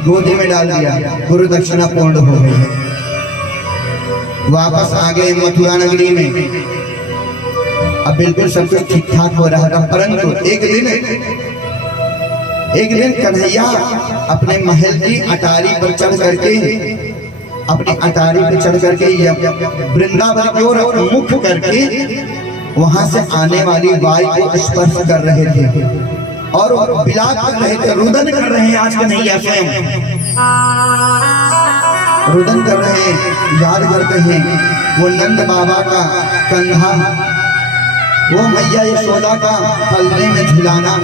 गोदी में डाल दिया। गुरु दक्षिणा पूर्ण हो गई। वापस आ गए मथुरा नगरी में। अब बिल्कुल सब कुछ ठीक ठाक हो रहा था, परंतु एक दिन कन्हैया अपने महल की अटारी पर चढ़ करके वृंदावन की ओर मुख करके वहां से आने वाली वायु को स्पर्श कर रहे थे और विलाप कर रहे थे, रुदन कर रहे हैं। आज कन्हैया स्वयं रुदन कर रहे हैं, याद करते हैं वो नंद बाबा का कंधा, वो मैया यशोदा का पलने में झुलाना।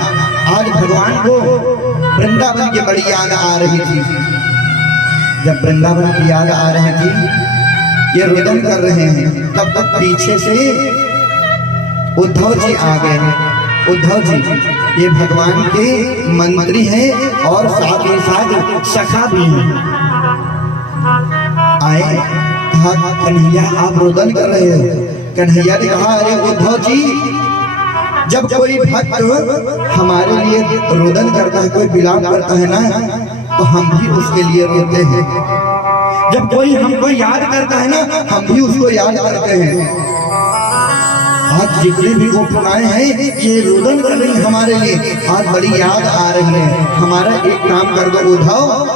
आज भगवान को वृंदावन की बड़ी याद आ रही थी। जब वृंदावन की याद आ रही थी, ये रुदन कर रहे हैं, तब तक पीछे से उद्धव जी आ गए। उद्धव जी ये भगवान के मंत्री हैं और साथ ही साथ सखा भी हैं। आए, कहा कन्हैया आप रुदन कर रहे हो? कन्हैया ने कहा अरे उद्धव जी, जब कोई भक्त हमारे लिए रुदन करता है, कोई विलाप करता है ना, तो हम भी उसके लिए रोते हैं। जब कोई हमको याद करता है ना, हम भी उसको याद करते हैं। आज जितने भी गोपिकाएं हैं ये रुदन कर रही है हमारे लिए, आज बड़ी याद आ रही है। हमारा एक काम कर दो उद्धव,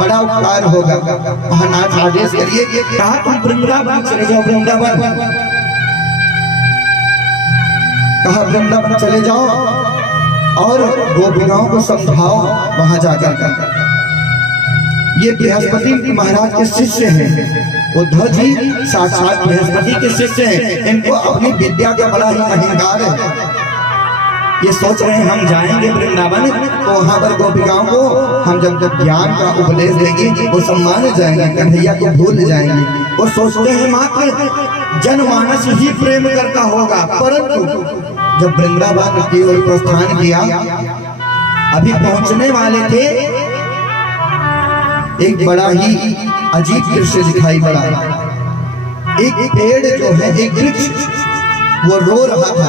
बड़ा उपकार होगा। महानाथ आदेश करिए। कहा तुम वृंदावन चले जाओ। वृंदावन कहा वृंदावन चले जाओ और गोपिकाओं को समझाओ वहां जाकर। ये बृहस्पति महाराज के शिष्य हैं। उद्धव जी साक्षात बृहस्पति के शिष्य हैं। इनको अपनी विद्या का बड़ा ही अहंकार है। ये सोच रहे हैं हम जाएंगे वृंदावन तो वहां पर गोपिकाओं को हम जब ज्ञान का उपदेश देंगे वो सम्मान जाएंगे, कन्हैया को भूल जाएंगे। वो सोचते हैं मात्र जनमानस ही प्रेम करता होगा, परंतु जब वृंदावन की ओर प्रस्थान किया, अभी पहुंचने वाले थे, एक बड़ा ही अजीब दृश्य दिखाई पड़ा। एक पेड़ जो है, एक वृक्ष, वो रो रहा था।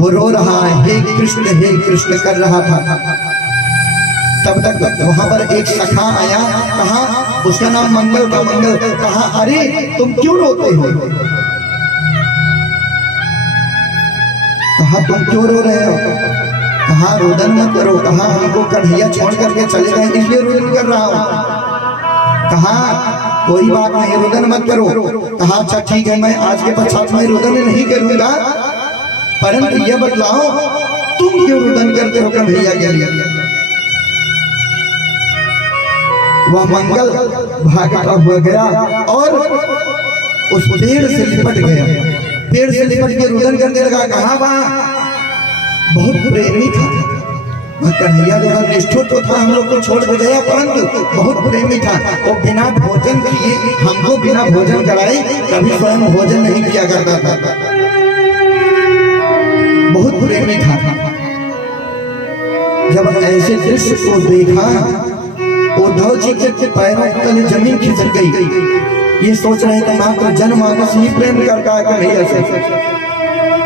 वो रो रहा है हे कृष्ण कर रहा था। तब तक वहां पर एक सखा आया। कहा उसका नाम मंगल था। मंगल कहा अरे तुम क्यों रोते हो? कहा तुम क्यों रो रहे हो? कहा रुदन मत करो। कहा हमको कन्हैया छोड़ करके चले गए इसलिए रुदन कर रहा हूं। कहा कोई बात नहीं, रुदन मत करो। कहा अच्छा ठीक है, मैं आज के पश्चात में रुदन नहीं करूंगा, परंतु ये बतलाओ तुम क्यों रुदन करते हो कन्हैया के लिए? वह मंगल भागता हुआ गया और उस पेड़ से लिपट गया। पेड़ से लिपट के रुदन करने लगा। कहा वह बहुत प्रेमी था, वह कन्हैया जो निष्ठुर तो था, हम लोग को छोड़ के गया, परंतु बहुत प्रेमी था। वो बिना भोजन किए, हमको बिना भोजन कराए कभी स्वयं भोजन नहीं किया करता था। बहुत प्रेमी था। जब ऐसे दृश्य को देखा, उद्धव जी के पैरों तले जमीन खिसक गई। ये सोच रहे थे मात्र जनमानस ही प्रेम करता है कन्हैया से।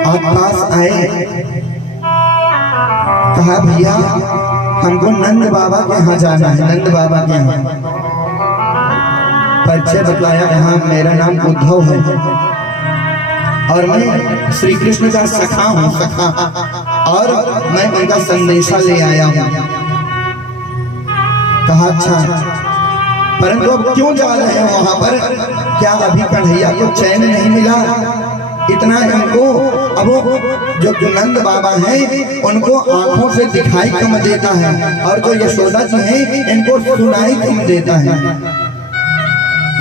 आप पास आए। कहा भैया हमको नंद बाबा के यहाँ जाना है। नंद बाबा के यहाँ परिचय बतलाया। यहाँ मेरा नाम उद्धव है। और मैं श्री कृष्ण का सखा हूँ, सखा, और मैं उनका संदेशा ले आया हूँ। कहा अच्छा, परंतु अब क्यों जा रहे हैं वहां पर? क्या अभी कन्हैया को चैन नहीं मिला? इतना इनको, अब वो जो नंद बाबा हैं उनको आंखों से दिखाई कम देता है, और जो यशोदा जी हैं इनको सुनाई कम देता है।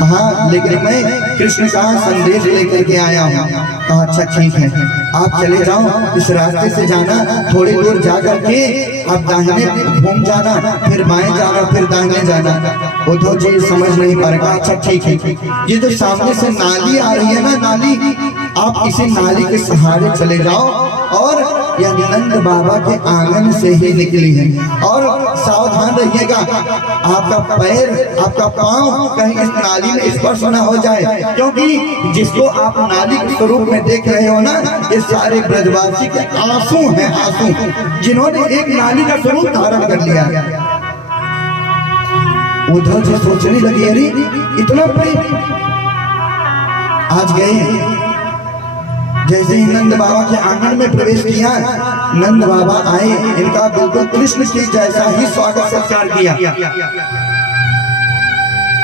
हाँ, लेकिन मैं कृष्ण का संदेश लेकर के आया हूँ। कहा अच्छा ठीक है, आप चले जाओ, इस रास्ते से जाना, थोड़ी दूर जा करके आप दाहिने घूम जाना, फिर बाएं जाना, फिर दाहिने जाना। उद्धव जी समझ नहीं पा रहे। अच्छा ठीक है, ये जो सामने से नाली आ रही है ना, नाली, आप इसी नाली के सहारे चले जाओ, और यह नंद बाबा के आंगन से ही निकली है। और सावधान रहिएगा, आपका पैर, आपका पांव कहीं इस नाली में स्पर्श न हो जाए, क्योंकि जिसको आप नाली के स्वरूप में देख रहे हो ना, ये सारे ब्रजवासी के आंसू हैं, आंसू, जिन्होंने एक नाली का स्वरूप धारण कर लिया। उद्धव जी सोचने लगे, अरे इतना प्रेम। आज गए, जैसे ही नंद बाबा के आंगन में प्रवेश किया, नंद बाबा आए, इनका बिल्कुल कृष्ण के जैसा ही स्वागत सत्कार किया।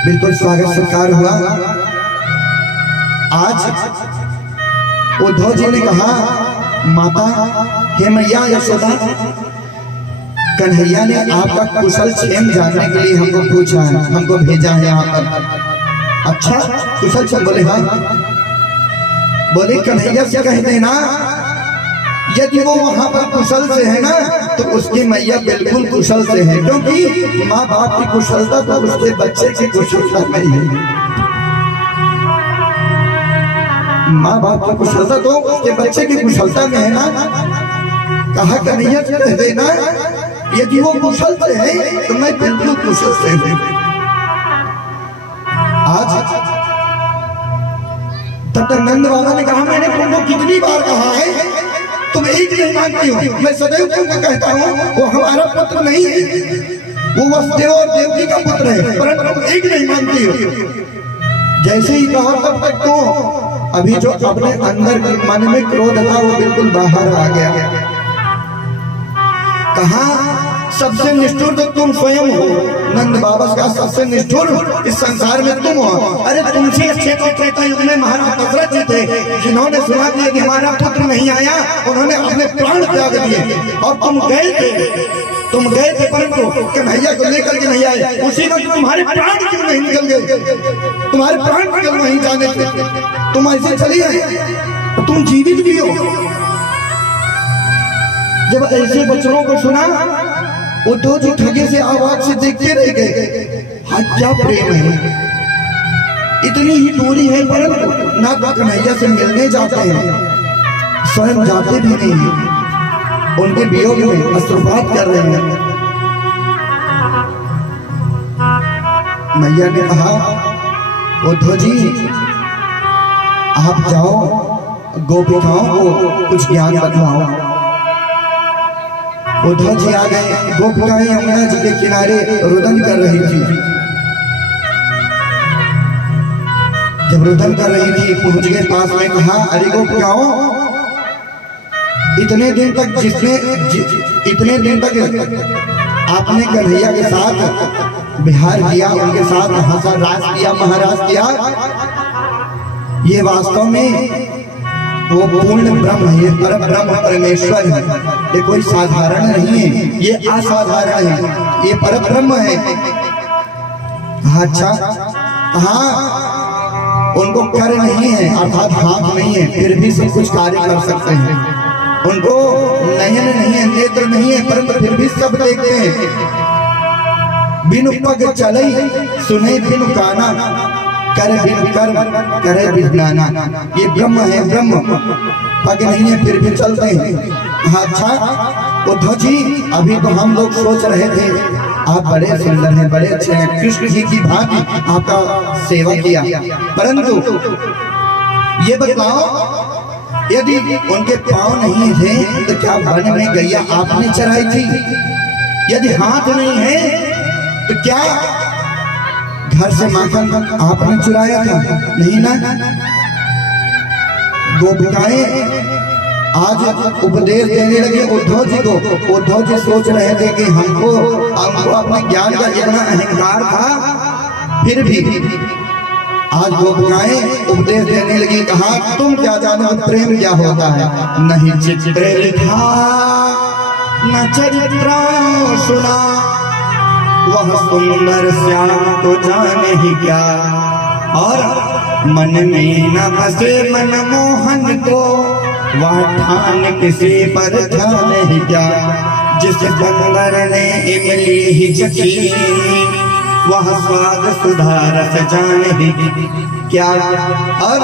बिल्कुल स्वागत सत्कार हुआ। आज उद्धव जी ने कहा, माता, हे मैया यशोदा, कन्हैया ने आपका कुशल क्षेम जानने के लिए हमको पूछा है, हमको भेजा है यहाँ पर। अच्छा, कुशल क्षेम? बोले हाँ। बोले कन्हैया से कह देना, यदि वो वहां पर कुशल से है ना, तो उसकी मैया बिल्कुल कुशल से है, क्योंकि माँ बाप की कुशलता तो उसके बच्चे की कुशलता नहीं है। माँ बाप की कुशलता तो उसके बच्चे की कुशलता में है ना। कहा कन्हैया से कह देना, यदि वो कुशल से है तो मैं बिल्कुल कुशल से हूँ। आज तब तक नंद बाबा ने कहा, मैंने तुमको कितनी बार कहा है, तुम एक नहीं मानती हो। मैं सदैव तुमको कहता हूँ, वो हमारा पुत्र नहीं है, वो वसुदेव और देवकी का पुत्र है, परंतु तुम एक नहीं मानती हो। जैसे ही कहा, तब तक तो अभी जो अपने अंदर के मन में क्रोध था वो बिल्कुल बाहर आ गया। कहा सबसे निष्ठुर तो तुम स्वयं हो। नंद बाबा का सबसे निष्ठुर इस संसार में तुम हो। अरे तुमसे अच्छे तो त्रेता युग में महाराज दशरथ जी थे, जिन्होंने सुना दिया कि हमारा पुत्र नहीं आया, उन्होंने अपने प्राण त्याग दिए, और तुम गए थे परंतु कन्हैया को लेकर के नहीं आए। उसी वक्त तुम्हारे प्राण क्यों नहीं निकल गए? तुम्हारे प्राण निकल नहीं जाने थे, तुम ऐसे चली आए, तुम जीवित भी हो। जब ऐसे बच्चों को सुना, उद्धव जी ठगे से आवाज से देखते रह गए। हाँ, क्या प्रेम है, इतनी ही दूरी है, परंतु ना कन्हैया से मिलने जाते हैं, स्वयं जाते भी नहीं हैं, उनके वियोग में अश्रुपात कर रहे हैं। मैया ने कहा, उद्धव जी आप जाओ, गोपिकाओं को कुछ ज्ञान बतलाओ। उद्धव जी आ गए। गोपिकाएं यमुना जी के किनारे रुदन कर रही थी। जब रुदन कर रही थी, पहुंच गए पास में, कहा, अरे गोपिकाओं, इतने दिन तक आपने कन्हैया के साथ विहार किया, उनके साथ हंसा राज किया, महाराज किया, ये वास्तव में वो पूर्ण ब्रह्म है, ये परम ब्रह्म परमेश्वर है, ये कोई साधारण नहीं है, ये असाधारण है, ये परम ब्रह्म है। अच्छा, हाँ, उनको कर नहीं है, अर्थात हाथ नहीं है, फिर भी सब कुछ कार्य कर सकते हैं। उनको नयन नहीं है, नेत्र नहीं है, परंतु फिर भी सब देखते हैं। बिनु पग चले सुने बिनु काना, करे बिनु कर्म करे बिनु ज्ञाना। ये ब्रह्म है, ब्रह्म, पग नहीं है फिर भी चलते हैं। अच्छा उद्धव जी, अभी तो हम लोग सोच रहे थे आप बड़े सुंदर हैं, बड़े अच्छे हैं, कृष्ण जी की भांति आपका सेवा किया, परंतु ये बताओ, यदि उनके पांव नहीं थे तो क्या वन में गैया आपने चराई थी? यदि हाथ नहीं है तो क्या घर से माखन आपने चुराया था? नहीं ना। गोपिकाएं आज उपदेश देने लगे उद्धव जी को। उद्धव जी सोच रहे थे कि हमको अपने ज्ञान का इतना अहंकार था, फिर भी आज गोपिकाएं उपदेश देने लगी। कहा तुम क्या जानो प्रेम क्या होता है, नहीं चित्र लिखा न चरित्र सुना, वह सुंदर श्याम तो जाने ही क्या, और मन में न बसे मनमोहन को, वह ठान किसी पर जाने ही क्या, जिस बंदर ने इमली ही चखी, वह स्वाद सुधा रस जाने ही क्या, और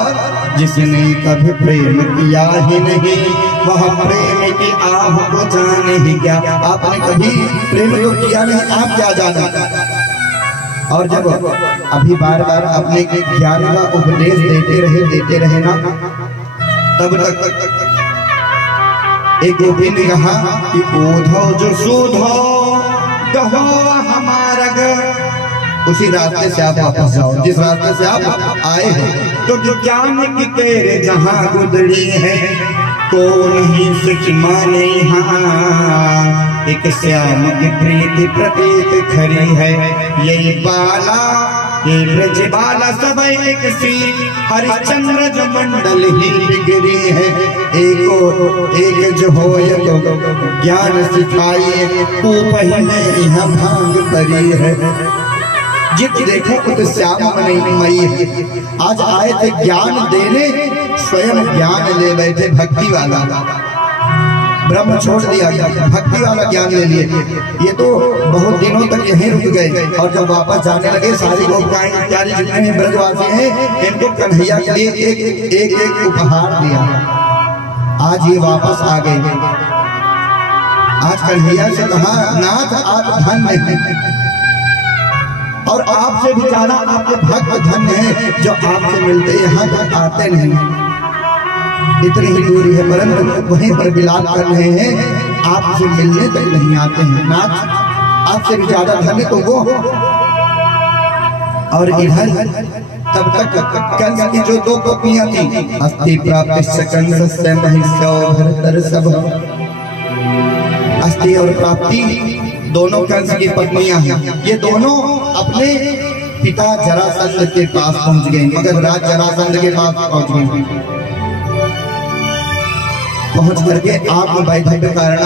जिसने कभी प्रेम किया ही नहीं, वह प्रेम की आह को जाने ही क्या। आपने कभी प्रेम योग किया नहीं, आप क्या जाना। और जब अभी बार बार अपने ज्ञान का उपदेश देते रहे ना, तब तक एक गोपी ने कहा कि ओधो जो सूधो कहो हमारा घर, उसी रास्ते से आप वापस जाओ जिस रास्ते से आप आए हैं। तो ज्ञान की तेरे जहां गुदड़ी है, तो नहीं सच माने यहाँ, एक श्याम की प्रीति प्रतीत खरी है, ये बाला ये ब्रज बाला सब एक सी, हरिश्चंद्र जो मंडल ही बिगड़ी है, एक जो हो तो ज्ञान सिखाइए, तू पहले यह भांग तरी है, जित देखो उत श्याम मई है। आज आए थे ज्ञान देने, स्वयं ज्ञान ले बैठे भक्ति वाला, ब्रह्म छोड़ दिया, भक्ति वाला ज्ञान ले लिए। ये तो बहुत दिनों तक यहीं रुक गए, और जब वापस जाने लगे सारी गोपिकाएं इत्यादि जितने भी ब्रजवासी हैं, इनको कन्हैया के लिए एक उपहार दिया। आज ये वापस आ गए। आज कन्हैया से कहा नाथ आप धन्य हैं, और आपसे भी ज्यादा आपके भक्त धन्य हैं जो आपसे मिलते यहाँ तक आते नहीं। इतनी ही दूरी है परंतु वहीं पर विलाप कर रहे हैं, आपसे मिलने तक नहीं आते हैं। नाथ आपसे भी ज्यादा धन्य तो वो। और इधर तब तक कंस की जो दो पत्नियां थी, अस्थि प्राप्त सकंद से महिष्यौभर सब, अस्थि और प्राप्ति दोनों कंस की पत्नियां हैं। ये दोनों अपने पिता जरासंध के पास पहुंच गए, मगध राज जरासंध के पास पहुंच गए। पहुंच करके आप वैधव्य के कारण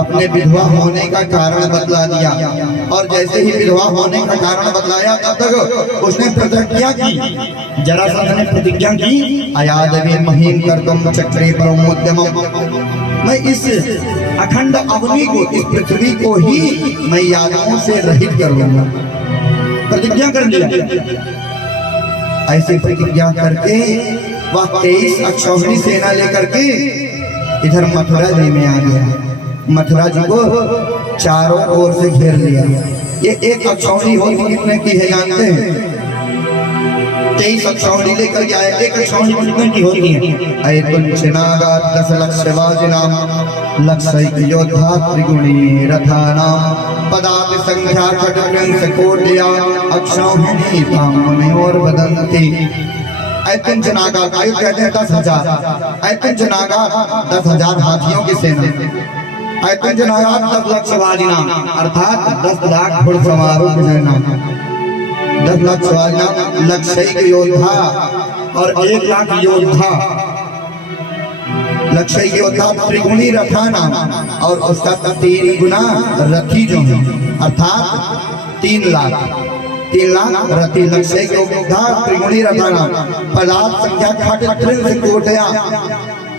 अपने विधवा होने का कारण बतला दिया, और जैसे ही विधवा होने का कारण बतलाया तब तक उसने प्रतिज्ञा की, जरासंध ने प्रतिज्ञा की, अयादवे महीन कर तुम चक्रे परमोद्यम, मैं इस अखंड अवनी को, इस पृथ्वी को ही मैं यादवों से रहित कर लूंगा। प्रतिज्ञा कर लिया। ऐसी प्रतिज्ञा करके वह 23 अक्षौहिणी सेना लेकर के इधर मथुरा जी में आ गया। मथुरा जी को चारों ओर से घेर लिया। ये एक अक्षौहिणी होती कितने की है जानते हैं? 23 अक्षौहिणी लेकर के आए। एक अक्षौहिणी कितने की होती है? 10 लक्ष वाजिनाम, लक्ष योद्धा त्रिगुणी रथानाम, पदाति संख्या खड्गंस कोटिया, अक्षौहिणी ताम्योर वदन्ति। ऐतुंजनागा आयु कहते हैं 10,000। ऐतुंजनागा 10,000 हाथियों की सेना। ऐतुंजनागा 10 लक्ष वाजिनाम अर्थात 10 लाख घुड़सवारों की सेना। 10 लाख वाजिनाम लक्ष्य योद्धा और 1 लाख योद्धा। लक्ष्य योद्धा त्रिगुणी रथाना और उसका 3 गुना रथी जो है अर्थात 3 लाख। 3 लाख रथी। लक्ष्य योद्धा त्रिगुणी रथाना। पदार्थ संख्या खट त्रिंश कोटया।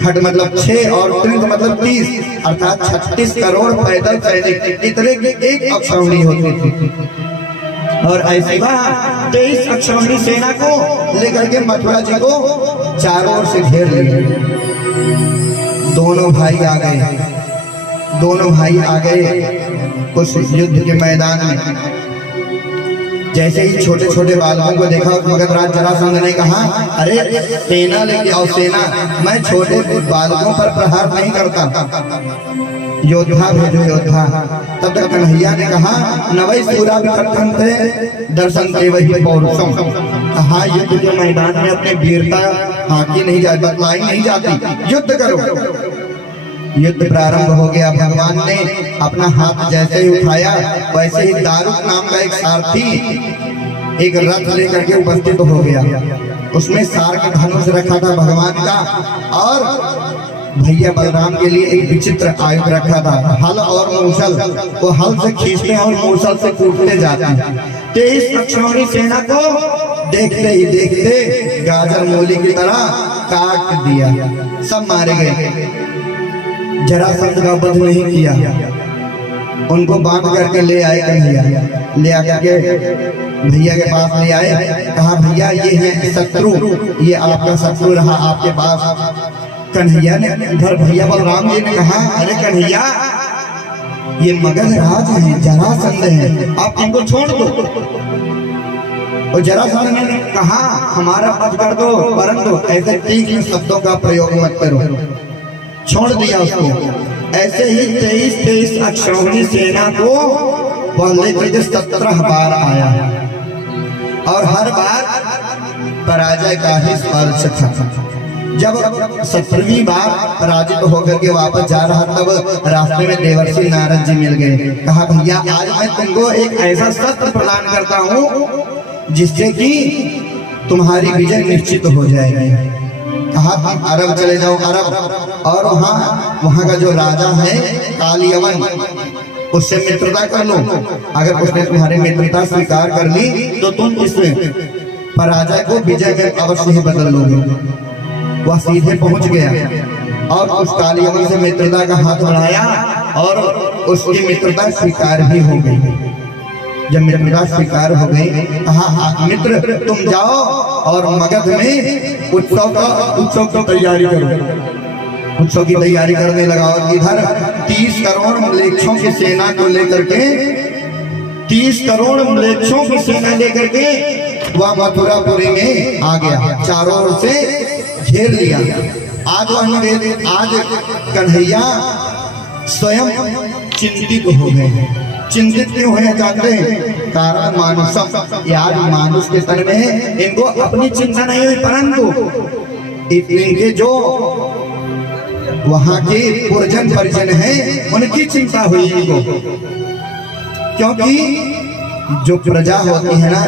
खट मतलब 6 और त्रिंश मतलब 30 अर्थात 36 करोड़ पैदल सैनिक। इतने की एक अक्षौहिणी होती थी। और ऐसे 23 अक्षौहिणी सेना को लेकर के मथुरा जी को चारों ओर से घेर लिया। दोनों भाई आ गए। दोनों भाई आ गए उस युद्ध के मैदान में। जैसे ही छोटे छोटे बालकों को देखा मगध राज जरासंध ने कहा, अरे सेना लेके आओ सेना, मैं छोटे बालकों पर प्रहार नहीं करता, योद्धा भेजो योद्धा। तब तक कन्हैया ने कहा, नवै सूरा विकटन थे दर्शन के वही पौरुषम। कहा युद्ध के मैदान में अपने वीरता आंकी नहीं जाती, बतलाई नहीं जाती, युद्ध करो। युद्ध प्रारंभ हो गया। भगवान ने अपना हाथ जैसे ही उठाया वैसे ही दारुक नाम का एक सारथी एक रथ लेकर के उपस्थित हो गया। उसमें सार का धनुष रखा था भगवान का, और भैया बलराम के लिए एक विचित्र आयुध रखा था, हल और मूसल। वो हल से खींचते और मूसल से कूटते जाते। 23 अक्षौहिणी सेना को देखते ही देखते गाजर मूली की तरह काट दिया, सब मारे गए। जरासंध का वध नहीं किया, उनको बांध करके ले आए कन्हैया, ले आकर के भैया के पास ले आए। कहा भैया ये है शत्रु, ये आपका शत्रु रहा आपके पास। कन्हैया ने इधर भैया बलराम जी ने कहा अरे कन्हैया ये मगध राज है, जरासंध है, आप इनको छोड़ दो। और जरासंध ने कहा हमारा वध कर दो, परंतु ऐसे तीक्ष्ण शब्दों का प्रयोग मत करो। छोड़ दिया उसको। ऐसे ही 23 अक्षौहिणी सेना को पहले के 17 बार आया, और हर बार पराजय का ही स्पर्श था। जब 17वीं बार पराजित होकर के वापस जा रहा, तब रास्ते में देवर्षि नारद जी मिल गए। कहा भैया आज मैं तुमको एक ऐसा शस्त्र प्रदान करता हूँ जिससे कि तुम्हारी विजय निश्चित हो जाएगी। कहा तुम अरब चले जाओ, अरब, और वहाँ का जो राजा है कालियवन, उससे मित्रता कर लो। अगर उसने तुम्हारी मित्रता स्वीकार कर ली तो तुम इस पराजय को विजय में अवश्य ही बदल लोगे। वह सीधे पहुंच गया और उस कालियवन से मित्रता का हाथ बढ़ाया, और उसकी मित्रता स्वीकार भी हो गई। जब मित्रता स्वीकार हो गई, कहा मित्र तुम जाओ और मगध में उत्सव की तैयारी करो। उत्सव की तैयारी करने लगा, और इधर 30 करोड़ म्लेच्छों की सेना को लेकर के 30 करोड़ म्लेच्छों की सेना लेकर के वह मथुरापुरी में आ गया, चारों ओर से घेर लिया। आज कन्हैया स्वयं चिंतित हो गए। चिंतित क्यों है जानते हैं? कारण मानुषम, यार मानुष के तन में इनको अपनी चिंता नहीं हुई, परंतु इनके जो वहां के पुरजन परिजन हैं उनकी चिंता हुई इनको। क्योंकि जो प्रजा होती है ना,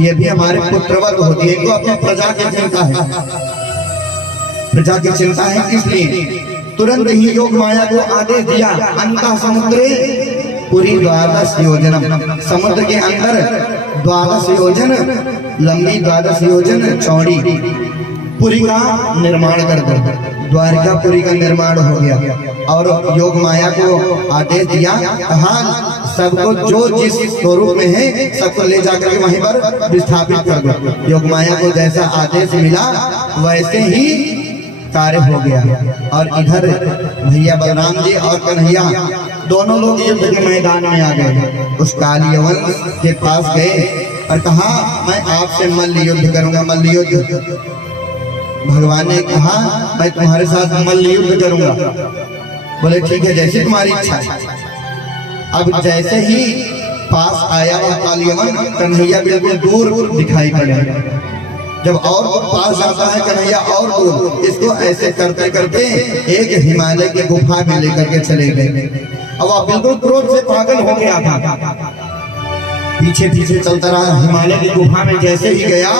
ये भी हमारे पुत्र वर्ग होती है, इनको अपनी प्रजा की चिंता है। प्रजा की चिंता है, इसलिए तुरंत ही योग माया को आदेश दिया, अंतः समुद्रे पूरी 12 योजन, समुद्र के अंदर 12 योजन लंबी, 12 योजन चौड़ी पुरी का निर्माण कर दो। द्वारिकापुरी का निर्माण हो गया, और योग माया को आदेश दिया, कहा सबको जो जिस स्वरूप में है सबको ले जाकर के वहीं पर विस्थापित कर दो। योग माया को जैसा आदेश मिला वैसे ही कार्य हो गया। और इधर भैया बलराम जी और कन्हैया दोनों लोग युद्ध के मैदान में आ गए। उस कालियवन के पास गए और कहा मैं आपसे मल्ल युद्ध करूंगा, मल्ल युद्ध। भगवान ने कहा मैं तुम्हारे साथ मल्ल युद्ध करूंगा। बोले ठीक है, जैसे तुम्हारी इच्छा। अब जैसे ही पास आया वह कालियवन, कन्हैया बिल्कुल दूर दिखाई पड़े। जब और पास जाता है कन्हैया और दूर, इसको ऐसे करते करते एक हिमालय के गुफा में लेकर के चले गए। अब वह बिल्कुल क्रोध से पागल हो गया था, पीछे पीछे चलता रहा। हिमालय की गुफा में जैसे ही गया,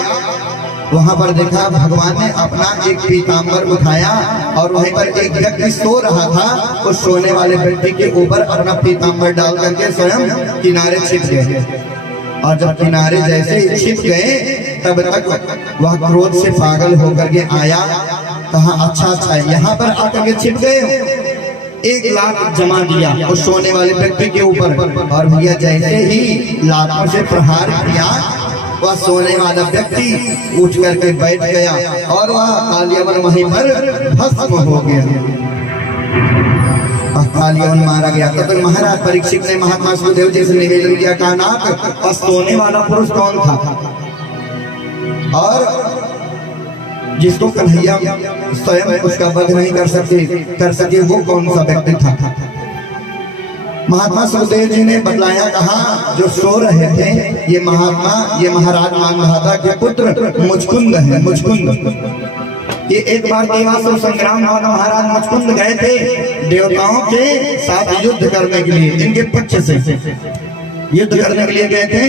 वहां पर देखा भगवान ने अपना एक पीताम्बर उठाया और वहीं पर एक व्यक्ति सो रहा था। उस सोने वाले व्यक्ति के ऊपर अपना पीताम्बर डाल करके स्वयं किनारे छिप गए। और जब किनारे जैसे ही छिप गए, तब तक वह क्रोध से पागल होकर के आया। कहा अच्छा यहाँ पर आकर के छिप गए। 1 लाख जमा दिया उस सोने वाले व्यक्ति के ऊपर, और भैया जैसे ही लाखों से प्रहार किया, वह सोने वाला व्यक्ति उठ करके बैठ गया और वह कालियवन वहीं पर भस्म हो गया। कालियवन मारा गया। तो महाराज परीक्षित ने महात्मा सुखदेव जी से निवेदन किया, कहा नाथ वह सोने वाला पुरुष कौन था, और जिसको कन्हैया स्वयं उसका वध नहीं कर सके वो कौन सा व्यक्ति था। महात्मा सुखदेव जी ने बतलाया, कहा जो सो रहे थे ये महाराज मानधाता के पुत्र मुचकुंद है। मुचकुंद कि एक बार देवासुर संग्राम वाला महाराज मुचकुंद गए थे देवताओं के साथ युद्ध करने के लिए, इनके पक्ष से युद्ध करने के लिए गए थे।